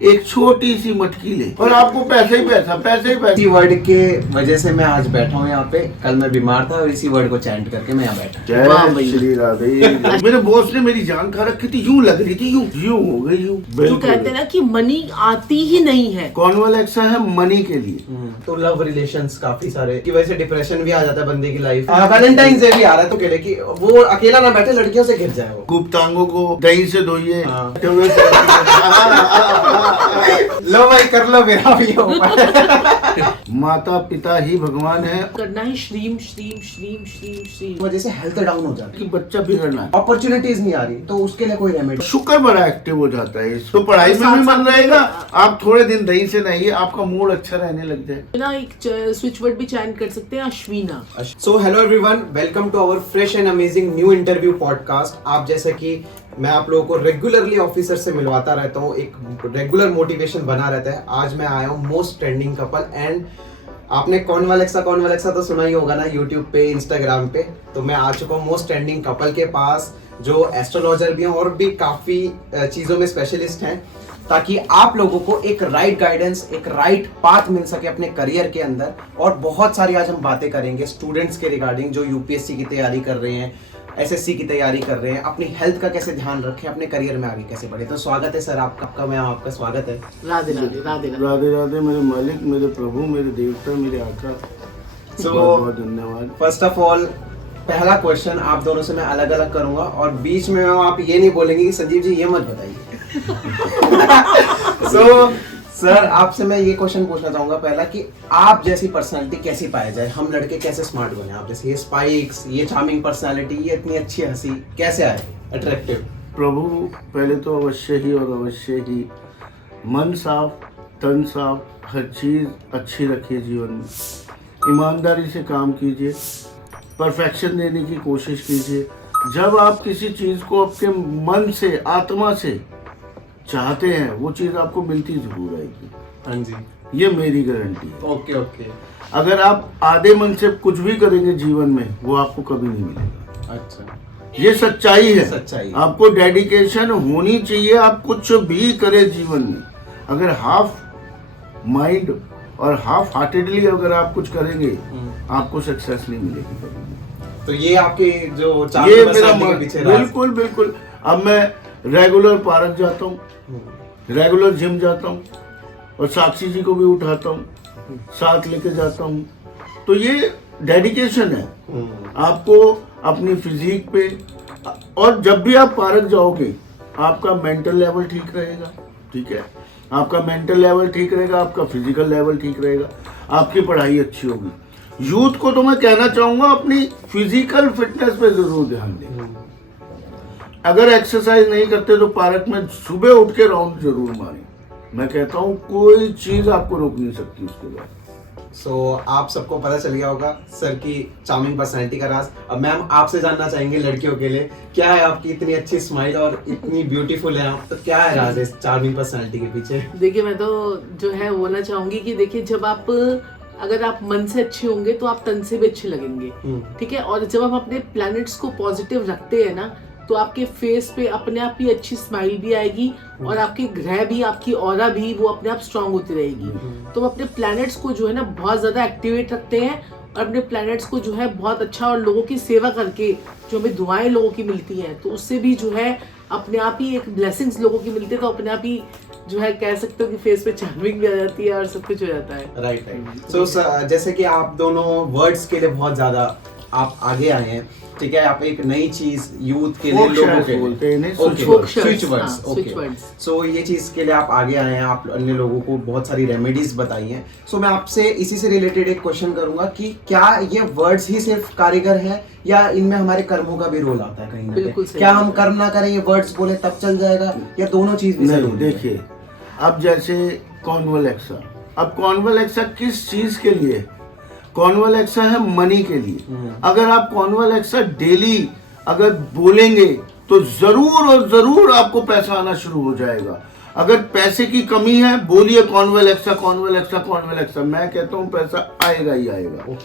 एक छोटी सी मटकी ले और आपको पैसे ही पैसे। इसी वर्ड के वजह से मैं आज बैठा हूँ यहाँ पे। कल मैं बीमार था और इसी वर्ड को चैंट करके मैं यहाँ बैठा। जय श्री राधे। मेरे बॉस ने मेरी जान खा रखी थी, यूं लग रही थी, यूं हो गई यूं। जो कहते हैं ना कि मनी आती ही नहीं है। कॉन्वलेक्सा है मनी के लिए। तो लव रिलेशंस काफी सारे की वजह से डिप्रेशन भी आ जाता है बंदे की लाइफ। वैलेंटाइन डे भी आ रहा है तो कहले कि वो अकेला ना बैठे, लड़कियों से घिर जाए। वो गुप्तांगों को दही से धोइए। लो भाई कर लो, मेरा भी हो। माता पिता ही भगवान है। करना ही श्रीम श्रीम श्रीम श्रीम श्रीम। वजह से हेल्थ डाउन हो जाती कि है, बच्चा बिगड़ना है, अपॉर्चुनिटीज नहीं आ रही, तो उसके लिए कोई रेमेडी। शुक्र बड़ा एक्टिव हो जाता है, तो पढ़ाई में भी मन रहेगा। आप थोड़े दिन दही से नहिए, आपका मूड अच्छा रहने लग जाए ना। एक स्विच वर्ड भी चैन कर सकते हैं, Ashwina. So hello everyone, welcome to our fresh and amazing new interview podcast. आप जैसा कि मैं आप लोगों को रेगुलरली ऑफिसर से मिलवाता रहता हूँ, एक रेगुलर मोटिवेशन बना रहता है। आज मैं आया हूँ मोस्ट ट्रेंडिंग कपल, एंड आपने कॉन्वलेक्सा तो सुना ही होगा ना यूट्यूब पे, इंस्टाग्राम पे। तो मैं आ चुका हूँ मोस्ट ट्रेंडिंग कपल के पास, जो एस्ट्रोलॉजर भी हैं और भी काफ़ी चीज़ों में स्पेशलिस्ट हैं, ताकि आप लोगों को एक राइट गाइडेंस, एक राइट पाथ मिल सके अपने करियर के अंदर। और बहुत सारी आज हम बातें करेंगे स्टूडेंट्स के रिगार्डिंग, जो यूपीएससी की तैयारी कर रहे हैं, एसएससी की तैयारी कर रहे हैं, अपनी हेल्थ का कैसे ध्यान रखें, अपने करियर में आगे कैसे बढ़े। तो स्वागत है सर आपका, मैं आपका स्वागत है। राधे राधे राधे राधे। राधे राधे मेरे मालिक, मेरे प्रभु, मेरे देवता, मेरे आका। बहुत बहुत धन्यवाद। फर्स्ट ऑफ ऑल, पहला क्वेश्चन आप दोनों से मैं अलग अलग करूंगा और बीच में आप ये नहीं बोलेंगे कि संजीव जी ये मत बताइए। सर आपसे मैं ये क्वेश्चन पूछना चाहूंगा पहला, कि आप जैसी पर्सनालिटी कैसी पाया जाए, हम लड़के कैसे स्मार्ट बने, आप जैसे ये स्पाइक्स, ये चार्मिंग पर्सनालिटी, ये इतनी अच्छी हंसी कैसे आए, अट्रैक्टिव। प्रभु पहले तो अवश्य ही मन साफ, तन साफ, हर चीज अच्छी रखिए जीवन में। ईमानदारी से काम कीजिए, परफेक्शन देने की कोशिश कीजिए। जब आप किसी चीज को अपने मन से, आत्मा से चाहते हैं, वो चीज आपको मिलती जरूर आएगी। हाँ जी, ये मेरी गारंटी है। ओके। अगर आप आधे मन से कुछ भी करेंगे जीवन में, वो आपको कभी नहीं मिलेगा। अच्छा, ये सच्चाई है। सच्चाई। आपको डेडिकेशन होनी चाहिए। आप कुछ भी करें जीवन में, अगर हाफ माइंड और हाफ हार्टेडली अगर आप कुछ करेंगे, आपको सक्सेस नहीं मिलेगी कभी। तो ये आपके जो ये मेरा बिल्कुल। अब मैं रेगुलर पार्क जाता हूँ, रेगुलर जिम जाता हूँ, और साक्षी जी को भी उठाता हूँ, साथ लेके जाता हूँ। तो ये डेडिकेशन है आपको अपनी फिजिक पे। और जब भी आप पार्क जाओगे, आपका मेंटल लेवल ठीक रहेगा, ठीक है, आपका मेंटल लेवल ठीक रहेगा, आपका फिजिकल लेवल ठीक रहेगा, आपकी पढ़ाई अच्छी होगी। यूथ को तो मैं कहना चाहूंगा, अपनी फिजिकल फिटनेस पे जरूर ध्यान दें। अगर एक्सरसाइज नहीं करते तो पार्क में सुबह उठ के राउंड जरूर मारें। मैं कहता हूँ कोई चीज आपको रोक नहीं सकती उसके बाद। आप सबको पता चल गया होगा सर की चार्मिंग पर्सनैलिटी का राज। अब मैम आपसे जानना चाहेंगे लड़कियों के लिए, क्या है आपकी इतनी अच्छी स्माइल और इतनी ब्यूटीफुल है आप, तो क्या है राज इस चार्मिंग पर्सनैलिटी के पीछे? देखिए, मैं तो जो है बोलना चाहूंगी कि देखिए, जब आप अगर आप मन से अच्छे होंगे तो आप तन से भी अच्छे लगेंगे, ठीक है। और जब हम अपने प्लैनेट्स को पॉजिटिव रखते हैं ना, तो आपके फेस पे अपने आप ही अच्छी स्माइल भी आएगी, और आपके ग्रह भी, आपकी ऑरा भी, वो अपने आप स्ट्रांग होती रहेगी। तो हम अपने प्लैनेट्स को जो है ना बहुत ज्यादा एक्टिवेट रखते हैं, और अपने प्लैनेट्स को जो है बहुत अच्छा, और लोगों की सेवा करके जो हमें दुआएं लोगों की मिलती हैं, तो उससे भी जो है अपने आप ही एक ब्लेसिंग्स लोगों की मिलती है। तो अपने आप ही जो है कह सकते हो कि फेस पे चार्मिंग भी आ जाती है और सब कुछ हो जाता है। राइट। सो जैसे कि आप दोनों वर्ड्स के लिए बहुत ज्यादा आप आगे आए हैं, ठीक है। आप एक नई चीज यूथ के लिए, लोगों के लिए, स्विच वर्ड्स, ओके। सो ये चीज के लिए आप आगे आए हैं, आप अन्य लोगों को बहुत सारी रेमेडीज बताई हैं। सो मैं आपसे इसी से रिलेटेड एक क्वेश्चन करूंगा कि क्या ये वर्ड्स ही सिर्फ कारीगर है, या इनमें हमारे कर्मों का भी रोल आता है कहीं ना कहीं? क्या हम कर्म ना करें, ये वर्ड्स बोले तब चल जाएगा, या दोनों चीज भी जरूरी है? देखिए, अब जैसे कॉन्वलेक्सा, अब कॉन्वलेक्सा किस चीज के लिए? कॉन्वलेक्सा है मनी के लिए। अगर आप कॉन्वलेक्सा डेली अगर बोलेंगे तो जरूर और जरूर आपको पैसा आना शुरू हो जाएगा। अगर पैसे की कमी है, बोलिए कॉन्वलेक्सा। मैं कहता हूँ पैसा आएगा ही आएगा।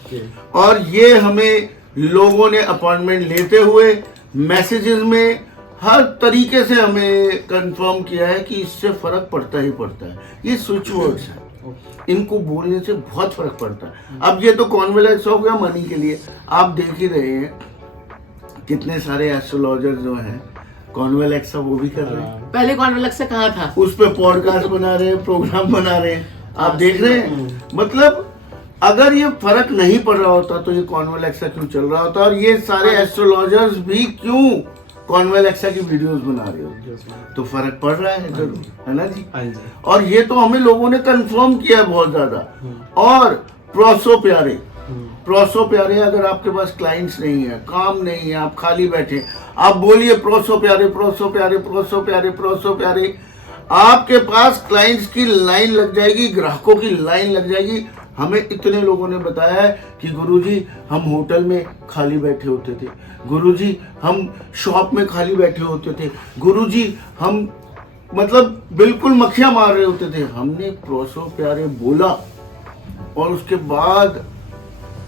और ये हमें लोगों ने अपॉइंटमेंट लेते हुए मैसेजेस में हर तरीके से हमें कंफर्म किया है कि इससे फर्क पड़ता ही पड़ता है। ये स्विच वर्ड्स हैं, इनको बोलने से बहुत फर्क पड़ता है। अब ये तो कॉन्वेलेक्स हो गया मनी के लिए, आप देख ही रहे हैं कितने सारे एस्ट्रोलॉजर जो हैं कॉन्वेलेक्स वो भी कर रहे हैं। पहले कॉन्वेलेक्स से कहाँ था, उस पे पॉडकास्ट बना रहे हैं, प्रोग्राम बना रहे हैं, आप देख रहे हैं। मतलब अगर ये फर्क नहीं पड़ रहा होता तो ये कॉन्वेलेक्सा क्यों चल रहा होता, और ये सारे एस्ट्रोलॉजर्स भी क्यों कॉन्वेलेक्सा की वीडियोस बना रहे हो, तो फर्क पड़ रहा है जरूर, है ना जी। और ये तो हमें लोगों ने कंफर्म किया है बहुत ज्यादा। और प्रोसो प्यारे, अगर आपके पास क्लाइंट्स नहीं है, काम नहीं है, आप खाली बैठे, आप बोलिए प्रोसो प्यारे, आपके पास क्लाइंट्स की लाइन लग जाएगी, ग्राहकों की लाइन लग जाएगी। हमें इतने लोगों ने बताया है कि गुरुजी हम होटल में खाली बैठे होते थे, गुरुजी हम शॉप में खाली बैठे होते थे, गुरुजी हम मतलब बिल्कुल मक्खियां मार रहे होते थे। हमने प्रोसो प्यारे बोला और उसके बाद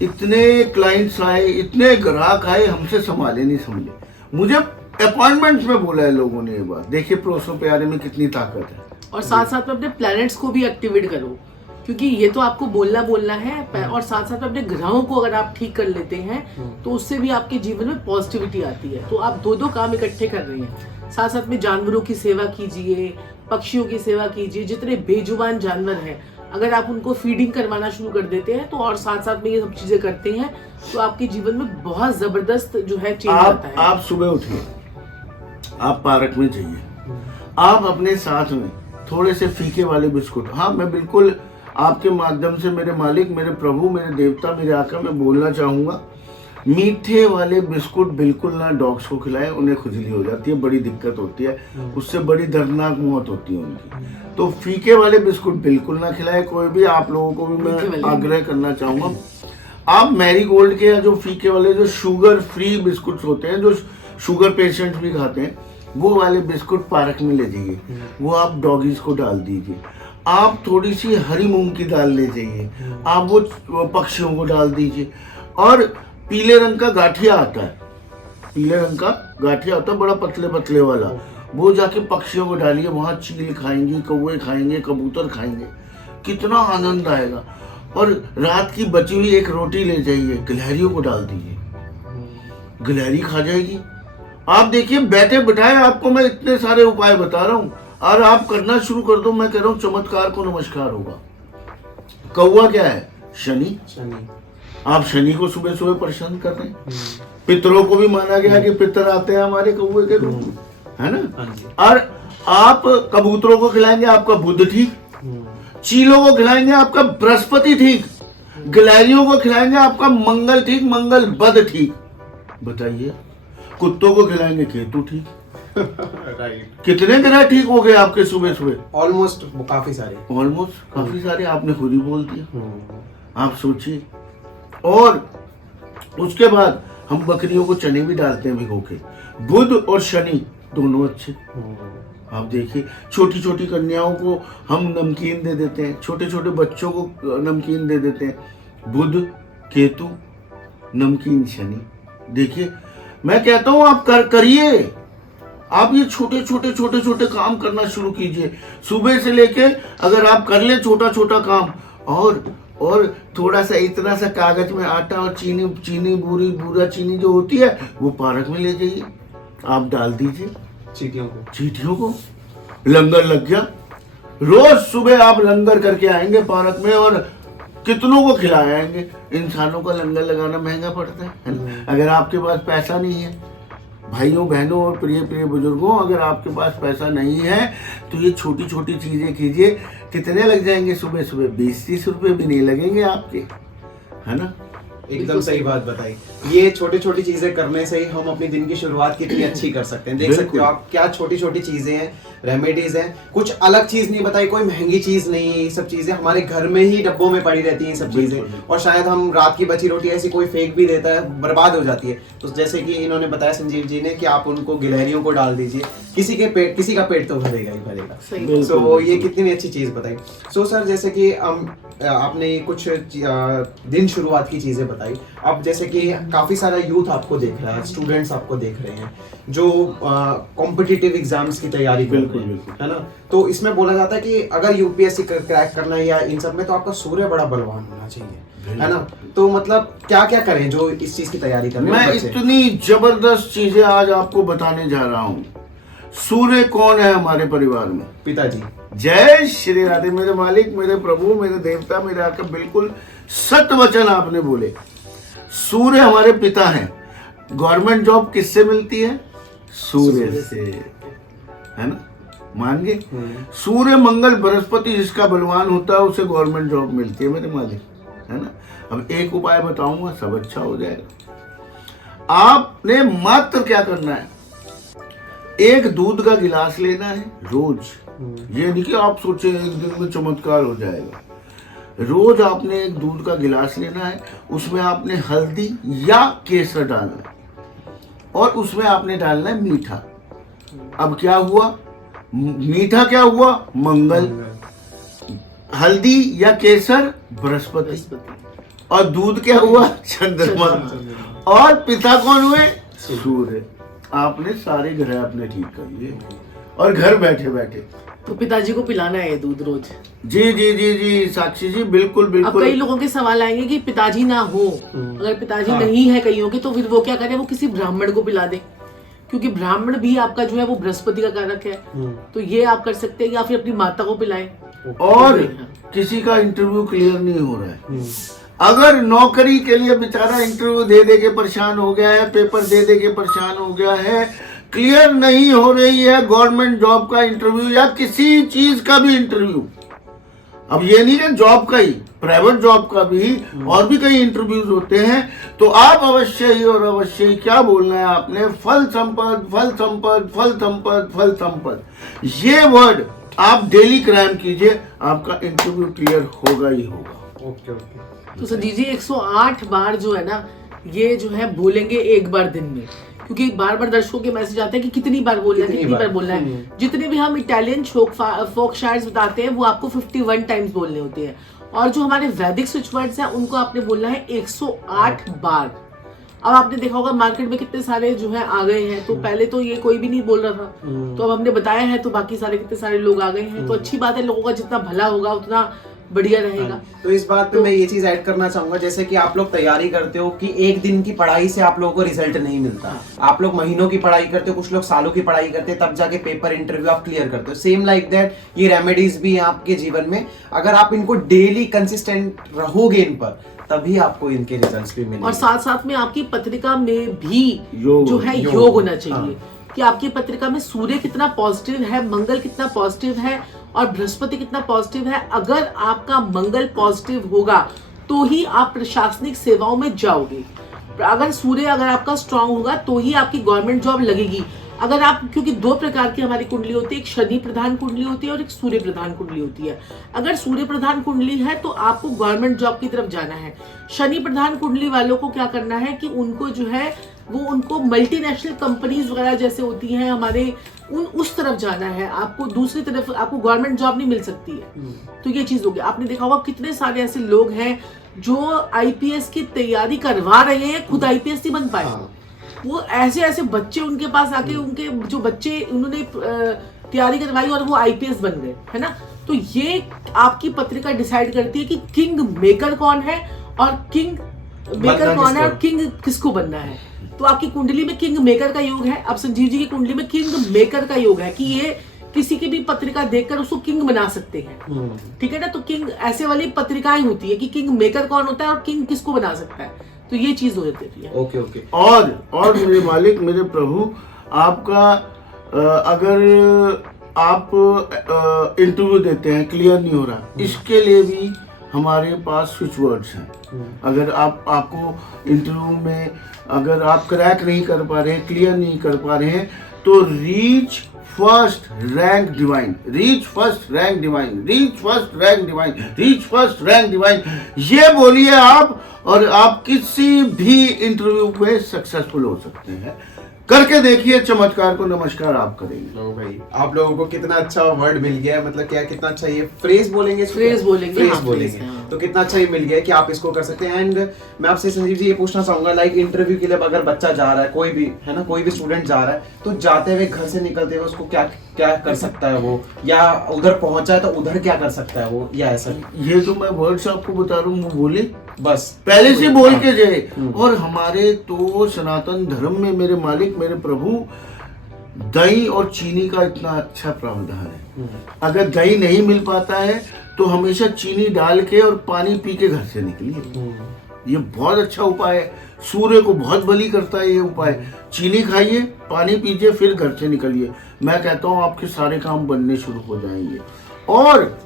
इतने क्लाइंट्स आए, इतने ग्राहक आए, हमसे संभाले नहीं समझे। मुझे अपॉइंटमेंट्स में बोला है लोगों ने ये बात। देखिए प्रोसो प्यारे में कितनी ताकत है। और साथ साथ में अपने प्लैनेट्स को भी एक्टिवेट करो, क्योंकि ये तो आपको बोलना है, और साथ साथ अपने ग्रहों को अगर आप ठीक कर लेते हैं तो उससे भी आपके जीवन में पॉजिटिविटी आती है। तो आप दो काम इकट्ठे कर रहे हैं। साथ साथ में जानवरों की सेवा कीजिए, पक्षियों की सेवा कीजिए, जितने बेजुबान जानवर हैं अगर आप उनको फीडिंग करवाना शुरू कर देते हैं तो, और साथ साथ में ये सब चीजें करते हैं तो आपके जीवन में बहुत जबरदस्त जो है चेंज आता है। आप सुबह उठिए, आप पार्क में जाइए, आप अपने साथ में थोड़े से फीके वाले बिस्कुट, हाँ मैं बिल्कुल आपके माध्यम से मेरे मालिक, मेरे प्रभु, मेरे देवता, मेरे आका, मैं बोलना चाहूँगा, मीठे वाले बिस्कुट बिल्कुल ना डॉग्स को खिलाएं, उन्हें खुजली हो जाती है, बड़ी दिक्कत होती है, उससे बड़ी दर्दनाक मौत होती है उनकी। तो फीके वाले बिस्कुट बिल्कुल ना खिलाएं कोई भी। आप लोगों को भी मैं आग्रह करना चाहूँगा, आप मैरीगोल्ड के या जो फीके वाले जो शुगर फ्री बिस्कुट होते हैं, जो शुगर पेशेंट्स भी खाते हैं, वो वाले बिस्कुट पार्क में ले जाइए, वो आप डॉगीज को डाल दीजिए। आप थोड़ी सी हरी मूंग की दाल ले जाइए, आप वो पक्षियों को डाल दीजिए। और पीले रंग का गाठिया आता है, पीले रंग का गाठिया होता है बड़ा पतले पतले वाला, वो जाके पक्षियों को डालिए, वहाँ चील खाएंगी, कौवे खाएंगे, कबूतर खाएंगे, कितना आनंद आएगा। और रात की बची हुई एक रोटी ले जाइए, गिलहरियों को डाल दीजिए, गिलहरी खा जाएगी। आप देखिए बैठे बिठाए, आपको मैं इतने सारे उपाय बता रहा हूँ और आप करना शुरू कर दो, मैं कह रहा हूँ चमत्कार को नमस्कार होगा। कौवा क्या है? शनि। आप शनि को सुबह सुबह प्रसन्न कर रहे हैं। पितरों को भी माना गया कि पितर आते हैं हमारे कौवे के रूप में, है ना। और आप कबूतरों को खिलाएंगे, आपका बुध ठीक, चीलों को खिलाएंगे, आपका बृहस्पति ठीक, गिलहरियों को खिलाएंगे, आपका मंगल ठीक, मंगल बद ठीक। बताइए, कुत्तों को खिलाएंगे, केतु ठीक। राइट। कितने ग्रह ठीक हो गए आपके सुबह सुबह? ऑलमोस्ट काफी सारे आपने खुद ही बोल दिया। आप सोचिए। और उसके बाद हम बकरियों को चने भी डालते हैं भिगो के। बुध और शनि दोनों अच्छे। आप देखिए, छोटी छोटी कन्याओं को हम नमकीन दे देते हैं, छोटे छोटे बच्चों को नमकीन दे देते हैं। बुध केतु नमकीन शनि। देखिए, मैं कहता हूं आप करिए, आप ये छोटे छोटे काम करना शुरू कीजिए सुबह से लेके। अगर आप कर ले छोटा छोटा काम, और थोड़ा सा इतना सा कागज में आटा और चीनी बूरा चीनी जो होती है वो पार्क में ले जाइए, आप डाल दीजिए चींटियों को। लंगर लग गया। रोज सुबह आप लंगर करके आएंगे पार्क में और कितनों को खिलाए आएंगे। इंसानों का लंगर लगाना महंगा पड़ता है ना। अगर आपके पास पैसा नहीं है, भाइयों बहनों और प्रिय बुजुर्गों, अगर आपके पास पैसा नहीं है तो ये छोटी छोटी चीजें कीजिए। कितने लग जाएंगे सुबह सुबह? 20-30 रुपए भी नहीं लगेंगे आपके, है ना। एकदम सही बात बताई। ये छोटी छोटी चीजें करने से ही हम अपने दिन की शुरुआत कितनी अच्छी कर सकते हैं। देख सकते हो आप, क्या छोटी छोटी चीजें हैं, रेमेडीज हैं। कुछ अलग चीज नहीं बताई, कोई महंगी चीज नहीं है। ये सब चीजें हमारे घर में ही डब्बों में पड़ी रहती हैं सब चीजें। और शायद हम रात की बची रोटी ऐसी कोई फेंक भी देता है, बर्बाद हो जाती है। तो जैसे कि इन्होंने बताया संजीव जी ने कि आप उनको गिलहरियों को डाल दीजिए, किसी का पेट तो भरेगा ही भरेगा। सो ये कितनी अच्छी चीज बताई। सो सर, जैसे कि हम आपने कुछ दिन शुरुआत की चीजें बताई। अब जैसे कि काफी सारा यूथ आपको देख रहा है, स्टूडेंट्स आपको देख रहे हैं जो कॉम्पिटिटिव एग्जाम्स की तैयारी कर रहे हैं, है ना। तो इसमें बोला जाता है कि अगर यूपीएससी क्रैक करना है या इन सब में, तो आपका सूर्य बड़ा बलवान होना चाहिए, है ना। तो मतलब क्या क्या करें जो इस चीज की तैयारी कर रहे हैं? मैं इतनी जबरदस्त चीजें आज आपको बताने जा रहा हूँ। सूर्य कौन है हमारे परिवार में? पिताजी। जय श्री राधे। मेरे मालिक, मेरे प्रभु, मेरे देवता, मेरे आका, बिल्कुल सत्य वचन आपने बोले। सूर्य हमारे पिता हैं। गवर्नमेंट जॉब किससे मिलती है? सूर्य से, है ना, मान गए। सूर्य मंगल बृहस्पति जिसका बलवान होता है उसे गवर्नमेंट जॉब मिलती है मेरे मालिक, है ना। अब एक उपाय बताऊंगा, सब अच्छा हो जाएगा। आपने मात्र क्या करना है, एक दूध का गिलास लेना है रोज। ये नहीं कि आप सोचे एक दिन में चमत्कार हो जाएगा। रोज आपने एक दूध का गिलास लेना है, उसमें आपने हल्दी या केसर डालना है और उसमें आपने डालना है मीठा। अब क्या हुआ? मीठा क्या हुआ? मंगल। हल्दी या केसर बृहस्पति। और दूध क्या हुआ? चंद्रमा। और पिता कौन हुए? सूर्य। आपने सारे ग्रह अपने ठीक कर लिए और घर बैठे बैठे तो पिताजी को पिलाना है दूध रोज। जी जी जी जी साक्षी जी, बिल्कुल अब बिल्कुल। कई लोगों के सवाल आएंगे कि पिताजी ना हो, अगर पिताजी नहीं है कईयों के, तो फिर वो क्या करे? वो किसी ब्राह्मण को पिला दे, क्योंकि ब्राह्मण भी आपका जो है वो बृहस्पति का कारक है। तो ये आप कर सकते हैं, या फिर अपनी माता को पिलाएं। और किसी का इंटरव्यू क्लियर नहीं हो रहा है, अगर नौकरी के लिए बेचारा इंटरव्यू दे दे के परेशान हो गया है, पेपर दे दे के परेशान हो गया है, क्लियर नहीं हो रही है गवर्नमेंट जॉब का इंटरव्यू या किसी चीज का भी इंटरव्यू। अब ये नहीं है जॉब का ही, प्राइवेट जॉब का भी और भी कई इंटरव्यूज होते हैं। तो आप अवश्य ही और अवश्य ही क्या बोलना है आपने? फल संपद, फल संपद, फल संपद, फल संपद। ये वर्ड आप डेली क्राइम कीजिए, आपका इंटरव्यू क्लियर होगा ही होगा। Okay okay. तो संजीव जी 108 बार जो है ना, ये जो है बोलेंगे एक बार दिन में, क्योंकि बार बार दर्शकों के मैसेज आते हैं कि कितनी बार बोलना है, कितनी बार बोलना है। जितने भी हम इटालियन फोक शायर्स बताते हैं वो आपको 51 टाइम्स बोलने होते हैं, और जो हमारे वैदिक स्विच वर्ड्स हैं उनको आपने बोलना है 108 बार। अब आपने देखा होगा मार्केट में कितने सारे जो है आ गए हैं, तो पहले तो ये कोई भी नहीं बोल रहा था, तो अब हमने बताया है तो बाकी सारे कितने सारे लोग आ गए हैं। तो अच्छी बात है, लोगों का जितना भला होगा उतना बढ़िया रहेगा। तो इस बात पे मैं ये चीज ऐड करना चाहूंगा, जैसे कि आप लोग तैयारी करते हो कि एक दिन की पढ़ाई से आप लोगों को रिजल्ट नहीं मिलता, आप लोग महीनों की पढ़ाई करते हो, कुछ लोग सालों की पढ़ाई करते हैं, तब जाके पेपर इंटरव्यू आप क्लियर करते हो। सेम लाइक दैट ये रेमेडीज भी हैं आपके जीवन में, अगर आप इनको डेली कंसिस्टेंट रहोगे इन पर, तभी आपको इनके रिजल्ट्स भी मिलेंगे। और साथ साथ में आपकी पत्रिका में भी जो है योग होना चाहिए, कि आपकी पत्रिका में सूर्य कितना पॉजिटिव है, मंगल कितना पॉजिटिव है और बृहस्पति कितना पॉजिटिव है। अगर आपका मंगल पॉजिटिव होगा तो ही आप प्रशासनिक सेवाओं में जाओगे। अगर सूर्य अगर आपका स्ट्रांग होगा तो ही आपकी गवर्नमेंट जॉब लगेगी। अगर आप, क्योंकि दो प्रकार की हमारी कुंडली होती है, एक शनि प्रधान कुंडली होती है और एक सूर्य प्रधान कुंडली होती है। अगर सूर्य प्रधान कुंडली है तो आपको गवर्नमेंट जॉब की तरफ जाना है। शनि प्रधान कुंडली वालों को क्या करना है कि उनको जो है वो उनको मल्टीनेशनल कंपनीज वगैरह जैसे होती हैं हमारे, उस तरफ जाना है। आपको दूसरी तरफ आपको गवर्नमेंट जॉब नहीं मिल सकती है। तो ये चीज होगी। आपने देखा होगा कितने सारे ऐसे लोग हैं जो आईपीएस की तैयारी करवा रहे हैं, खुद आईपीएस नहीं बन पाए। वो ऐसे ऐसे बच्चे उनके पास आके, उनके जो बच्चे उन्होंने तैयारी करवाई और वो आईपीएस बन गए, है ना। तो ये आपकी पत्रिका डिसाइड करती है कि किंग मेकर कौन है और किंग मेकर कौन है और किंग किसको बनना है। तो आपकी कुंडली में किंग मेकर का योग है। अब संजीव जी की कुंडली में किंग मेकर का योग है कि ये किसी की भी पत्रिका देखकर उसको किंग बना सकते हैं, ठीक है ना। तो किंग ऐसे वाली पत्रिकाएं होती है कि किंग मेकर कौन होता है और किंग किसको बना सकता है, तो ये चीज हो जाती है। Okay okay. और मेरे मालिक, मेरे प्रभु, आपका अगर आप इंटरव्यू देते हैं क्लियर नहीं हो रहा, इसके लिए भी हमारे पास स्विच वर्ड्स हैं। अगर आपको इंटरव्यू में अगर आप क्रैक नहीं कर पा रहे हैं, क्लियर नहीं कर पा रहे हैं, तो reach first rank divine, reach first rank divine, reach first rank divine, reach first rank divine, ये बोलिए आप, और आप किसी भी इंटरव्यू में सक्सेसफुल हो सकते हैं। करके देखिए, चमत्कार को नमस्कार आप करेंगे। लो भाई, आप लोगों को कितना अच्छा वर्ड मिल गया है, मतलब क्या कितना अच्छा ये फ्रेज बोलेंगे, फ्रेज बोलेंगे, फ्रेज हाँ, बोलेंगे। हाँ। तो कितना अच्छा ये मिल गया है कि आप इसको कर सकते हैं। एंड मैं आपसे संजीव जी ये पूछना चाहूंगा, लाइक इंटरव्यू के लिए अगर बच्चा जा रहा है, कोई भी है ना, कोई भी स्टूडेंट जा रहा है, तो जाते हुए घर से निकलते हुए उसको क्या क्या कर सकता है वो, या उधर पहुंचा है तो उधर क्या कर सकता है वो, या ऐसा? ये तो मैं वर्ड्स आपको बता रहा हूँ, वो बोले बस पहले से बोल के जाए। और हमारे तो सनातन धर्म में मेरे मालिक मेरे प्रभु दही और चीनी का इतना अच्छा प्रावधान है। अगर दही नहीं मिल पाता है तो हमेशा चीनी डाल के और पानी पी के घर से निकलिए। ये बहुत अच्छा उपाय है, सूर्य को बहुत बलि करता है ये उपाय। चीनी खाइए, पानी पीजिए, फिर घर से निकलिए। मैं कहता हूँ आपके सारे काम बनने शुरू हो जाएंगे। और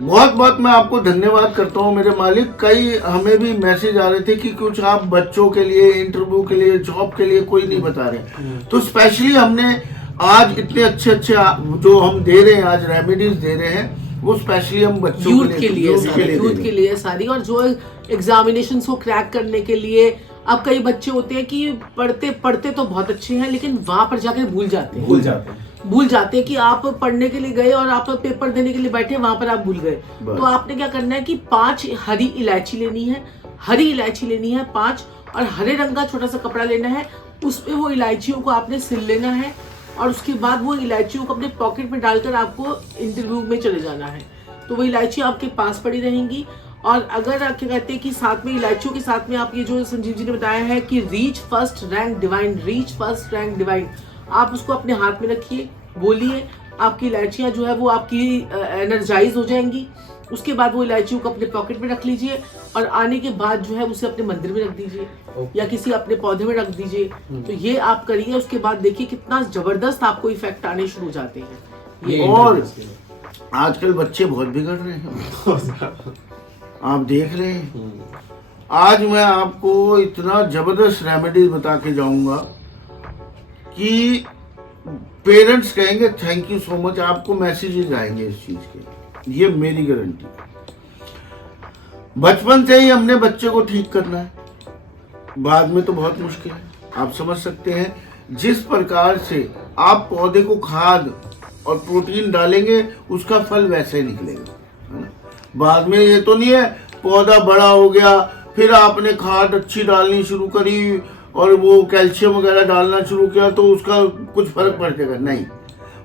बहुत बहुत मैं आपको धन्यवाद करता हूँ मेरे मालिक। कई हमें भी मैसेज आ रहे थे कि कुछ आप बच्चों के लिए, इंटरव्यू के लिए, जॉब के लिए कोई नहीं बता रहे, तो स्पेशली हमने आज इतने अच्छे अच्छे जो हम दे रहे हैं, आज रेमेडीज दे रहे हैं, वो स्पेशली हम बच्चों यूथ के लिए सारी। और जो एग्जामिनेशन को क्रैक करने के लिए, अब कई बच्चे होते हैं कि पढ़ते पढ़ते तो बहुत अच्छे हैं लेकिन वहां पर जाकर भूल जाते हैं कि आप पढ़ने के लिए गए और आप पेपर देने के लिए बैठे, वहां पर आप भूल गए। तो आपने क्या करना है कि 5 हरी इलायची लेनी है, 5, और हरे रंग का छोटा सा कपड़ा लेना है, उसमें वो इलायचियों को आपने सिल लेना है और उसके बाद वो इलायचियों को अपने पॉकेट में डालकर आपको इंटरव्यू में चले जाना है। तो वो इलायची आपके पास पड़ी रहेंगी। और अगर आप क्या कहते हैं कि साथ में इलायचियों के साथ में आप ये जो संजीव जी ने बताया है कि रीच फर्स्ट रैंक डिवाइन, आप उसको अपने हाथ में रखिए, बोलिए, आपकी इलायचियाँ जो है वो आपकी एनर्जाइज हो जाएंगी। उसके बाद वो इलायचियों को अपने पॉकेट में रख लीजिए और आने के बाद जो है उसे अपने मंदिर में रख दीजिए या किसी अपने पौधे में रख दीजिए। तो ये आप करिए, उसके बाद देखिए कितना जबरदस्त आपको इफेक्ट आने शुरू हो जाते हैं। और आजकल बच्चे बहुत बिगड़ रहे हैं, आप देख रहे हैं। आज मैं आपको इतना जबरदस्त रेमेडीज बता के जाऊंगा कि पेरेंट्स कहेंगे थैंक यू सो मच, आपको मैसेजेस आएंगे इस चीज के, ये मेरी गारंटी। बचपन से ही हमने बच्चे को ठीक करना है, बाद में तो बहुत मुश्किल है। आप समझ सकते हैं जिस प्रकार से आप पौधे को खाद और प्रोटीन डालेंगे उसका फल वैसे ही निकलेगा, है ना। बाद में ये तो नहीं है पौधा बड़ा हो गया फिर आपने खाद अच्छी डालनी शुरू करी और वो कैल्शियम वगैरह डालना शुरू किया तो उसका कुछ फर्क पड़ जाएगा, नहीं।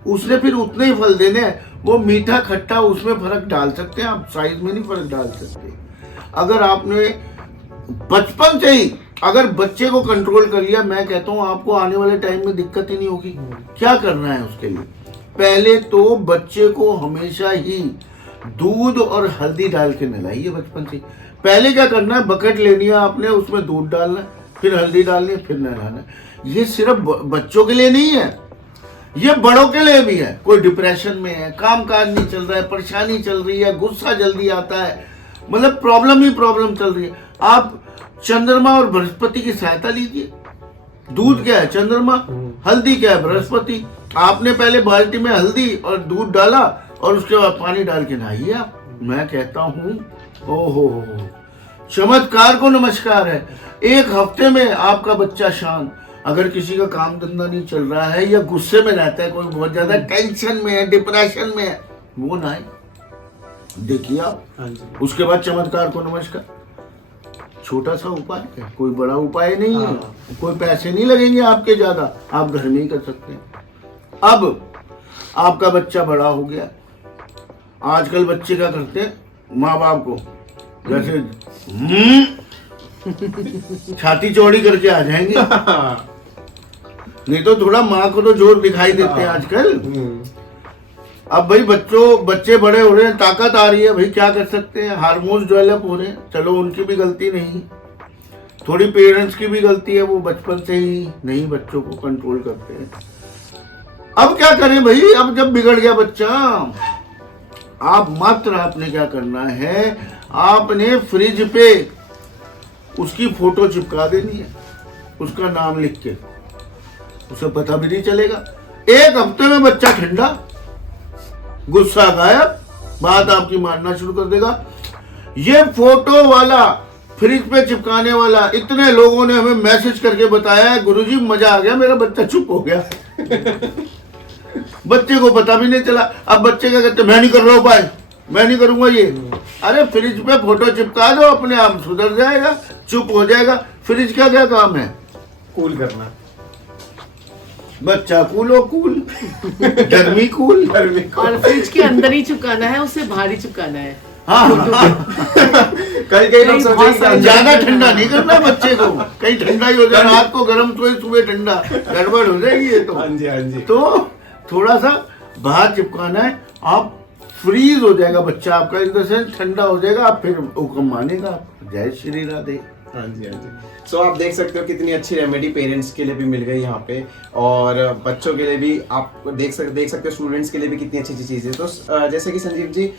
उसने फिर उतने ही फल देने हैं, वो मीठा खट्टा उसमें फर्क डाल सकते हैं आप, साइज में नहीं फर्क डाल सकते। अगर आपने बचपन से ही अगर बच्चे को कंट्रोल कर लिया, मैं कहता हूँ आपको आने वाले टाइम में दिक्कत ही नहीं होगी। क्या करना है उसके लिए, पहले तो बच्चे को हमेशा ही दूध और हल्दी डाल के नहलाइए बचपन से। पहले क्या करना है, बकेट लेनी है आपने, उसमें दूध डालना है, फिर हल्दी डालनी है, फिर नहलाना है। ये सिर्फ बच्चों के लिए नहीं है, ये बड़ों के लिए भी है। कोई डिप्रेशन में है, काम काज नहीं चल रहा है, परेशानी चल रही है, गुस्सा जल्दी आता है, मतलब प्रॉब्लम ही प्रॉब्लम चल रही है, आप चंद्रमा और बृहस्पति की सहायता लीजिए। दूध क्या है, चंद्रमा, हल्दी क्या है, बृहस्पति। आपने पहले बाल्टी में हल्दी और दूध डाला और उसके बाद पानी डाल के नहाइए आप। मैं कहता हूँ ओहो चमत्कार को नमस्कार है। एक हफ्ते में आपका बच्चा शांत। अगर किसी का काम धंधा नहीं चल रहा है या गुस्से में रहता है, कोई बहुत ज्यादा टेंशन में है, डिप्रेशन में है, वो ना देखिए आप। उसके बाद चमत्कार को नमस्कार, छोटा सा उपाय है, कोई बड़ा उपाय नहीं है, कोई पैसे नहीं लगेंगे आपके ज्यादा, आप घर में ही कर सकते हैं। अब आपका बच्चा बड़ा हो गया, आजकल बच्चे क्या करते हैं, माँ बाप को जैसे छाती चौड़ी करके आ जाएंगे, नहीं तो थोड़ा माँ को तो जोर दिखाई देते हैं आजकल। अब भाई बच्चे बड़े हो रहे हैं, ताकत आ रही है, भाई क्या कर सकते हैं, हार्मोन्स डेवलप हो रहे हैं, चलो उनकी भी गलती नहीं, थोड़ी पेरेंट्स की भी गलती है, वो बचपन से ही नहीं बच्चों को कंट्रोल करते हैं। अब क्या करें भाई, अब जब बिगड़ गया बच्चा, आप मात्र आपने क्या करना है, आपने फ्रिज पे उसकी फोटो चिपका देनी है, उसका नाम लिख के, उसे पता भी नहीं चलेगा। एक हफ्ते में बच्चा ठंडा, गुस्सा गायब, बात आपकी मानना शुरू कर देगा। ये फोटो वाला फ्रिज पे चिपकाने वाला इतने लोगों ने हमें मैसेज करके बताया है, गुरुजी मजा आ गया, मेरा बच्चा चुप हो गया। बच्चे को पता भी नहीं चला। अब बच्चे क्या कहते, मैं नहीं कर रहा उपाय, मैं नहीं करूंगा ये। अरे फ्रिज पे फोटो चिपका दो, अपने आप सुधर जाएगा, चुप हो जाएगा। फ्रिज का क्या काम है? कूल करना, बच्चा कूल हो कूल, गर्मी कूल। और फ्रिज के अंदर ही चिपकाना है, उससे बाहर ही चिपकाना है। हाँ कई लोग सोचेंगे ज्यादा ठंडा नहीं करना बच्चे को, कहीं ठंडा ही हो जाए, रात को गर्म तो सुबह ठंडा, गड़बड़ हो जाएगी ये तो। हाँ जी, हाँ जी। तो थोड़ा सा बाहर चिपकाना है, आप फ्रीज हो जाएगा बच्चा आपका, इन द सेंस ठंडा हो जाएगा, आप फिर हुक्म मानेगा। जय श्री राधे। हाँ जी, हाँ जी। सो आप देख सकते हो कितनी अच्छी रेमेडी पेरेंट्स के लिए भी मिल गई यहाँ पे, और बच्चों के लिए भी आप देख सकते हो, स्टूडेंट्स के लिए भी कितनी अच्छी अच्छी चीज़ें। तो जैसे कि संजीव जी,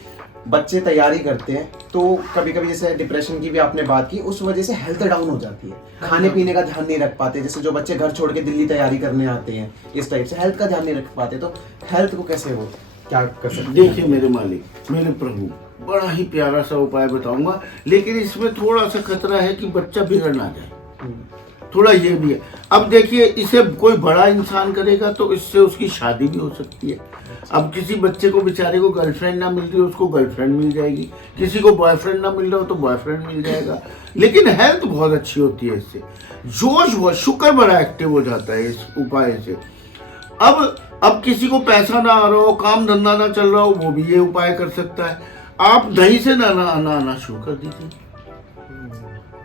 बच्चे तैयारी करते हैं तो कभी कभी जैसे डिप्रेशन की भी आपने बात की, उस वजह से हेल्थ डाउन हो जाती है, खाने पीने का ध्यान नहीं रख पाते। जैसे जो बच्चे घर छोड़ के दिल्ली तैयारी करने आते हैं, इस टाइप से हेल्थ का ध्यान नहीं रख पाते, तो हेल्थ को कैसे वो क्या कर सकते हैं? देखिए मेरे मालिक, मेरे प्रभु, बड़ा ही प्यारा सा उपाय बताऊंगा, लेकिन इसमें थोड़ा सा खतरा है कि बच्चा बिगड़ ना जाए, थोड़ा ये भी है। अब देखिए, इसे कोई बड़ा इंसान करेगा तो इससे उसकी शादी भी हो सकती है। अब किसी बच्चे को बेचारे को गर्लफ्रेंड ना मिल रही, उसको गर्लफ्रेंड मिल जाएगी, किसी को बॉयफ्रेंड ना मिल रहा हो तो बॉयफ्रेंड मिल जाएगा। लेकिन हेल्थ बहुत अच्छी होती है इससे, जोश बहुत, शुक्र बड़ा एक्टिव हो जाता है इस उपाय से। अब किसी को पैसा ना आ रहा हो, काम धंधा ना चल रहा हो, वो भी ये उपाय कर सकता है। आप दही से नहाना शुरू कर दीजिए।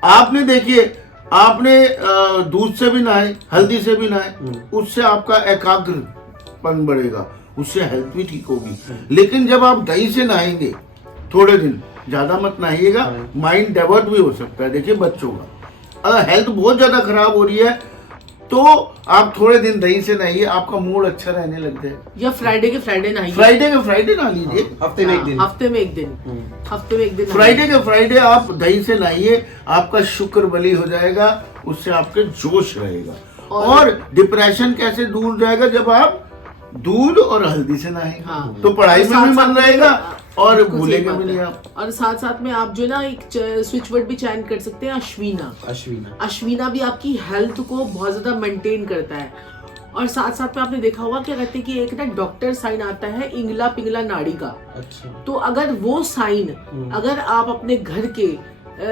आपने देखिए, आपने दूध से भी नहाए, हल्दी से भी नहाए, उससे आपका एकाग्रपन बढ़ेगा, उससे हेल्थ भी ठीक होगी। लेकिन जब आप दही से नहाएंगे थोड़े दिन, ज्यादा मत नहाइएगा, माइंड डाइवर्ट भी हो सकता है। देखिए बच्चों का अगर हेल्थ बहुत ज्यादा खराब हो रही है तो आप थोड़े दिन दही से नहाइए, आपका मूड अच्छा रहने लग जाए। या फ्राइडे के फ्राइडे नहाइए, फ्राइडे नहा लीजिए, हफ्ते में एक दिन, हफ्ते में एक दिन फ्राइडे के फ्राइडे आप दही से नहाइए, आपका शुक्र बली हो जाएगा, उससे आपके जोश रहेगा। और डिप्रेशन कैसे दूर जाएगा? जब आप दूध और हल्दी से नहाएंगे। हाँ। तो पढ़ाई में भी मन रहेगा और भूलेंगे भी नहीं आप। और साथ साथ में आप जो ना एक स्विच वर्ड भी चयन कर सकते हैं, अश्विना भी आपकी हेल्थ को बहुत ज्यादा मेंटेन करता है। और साथ साथ में आपने देखा होगा क्या कहते हैं कि एक ना डॉक्टर साइन आता है इंगला पिंगला नाड़ी का। अच्छा। तो अगर वो साइन अगर आप अपने घर के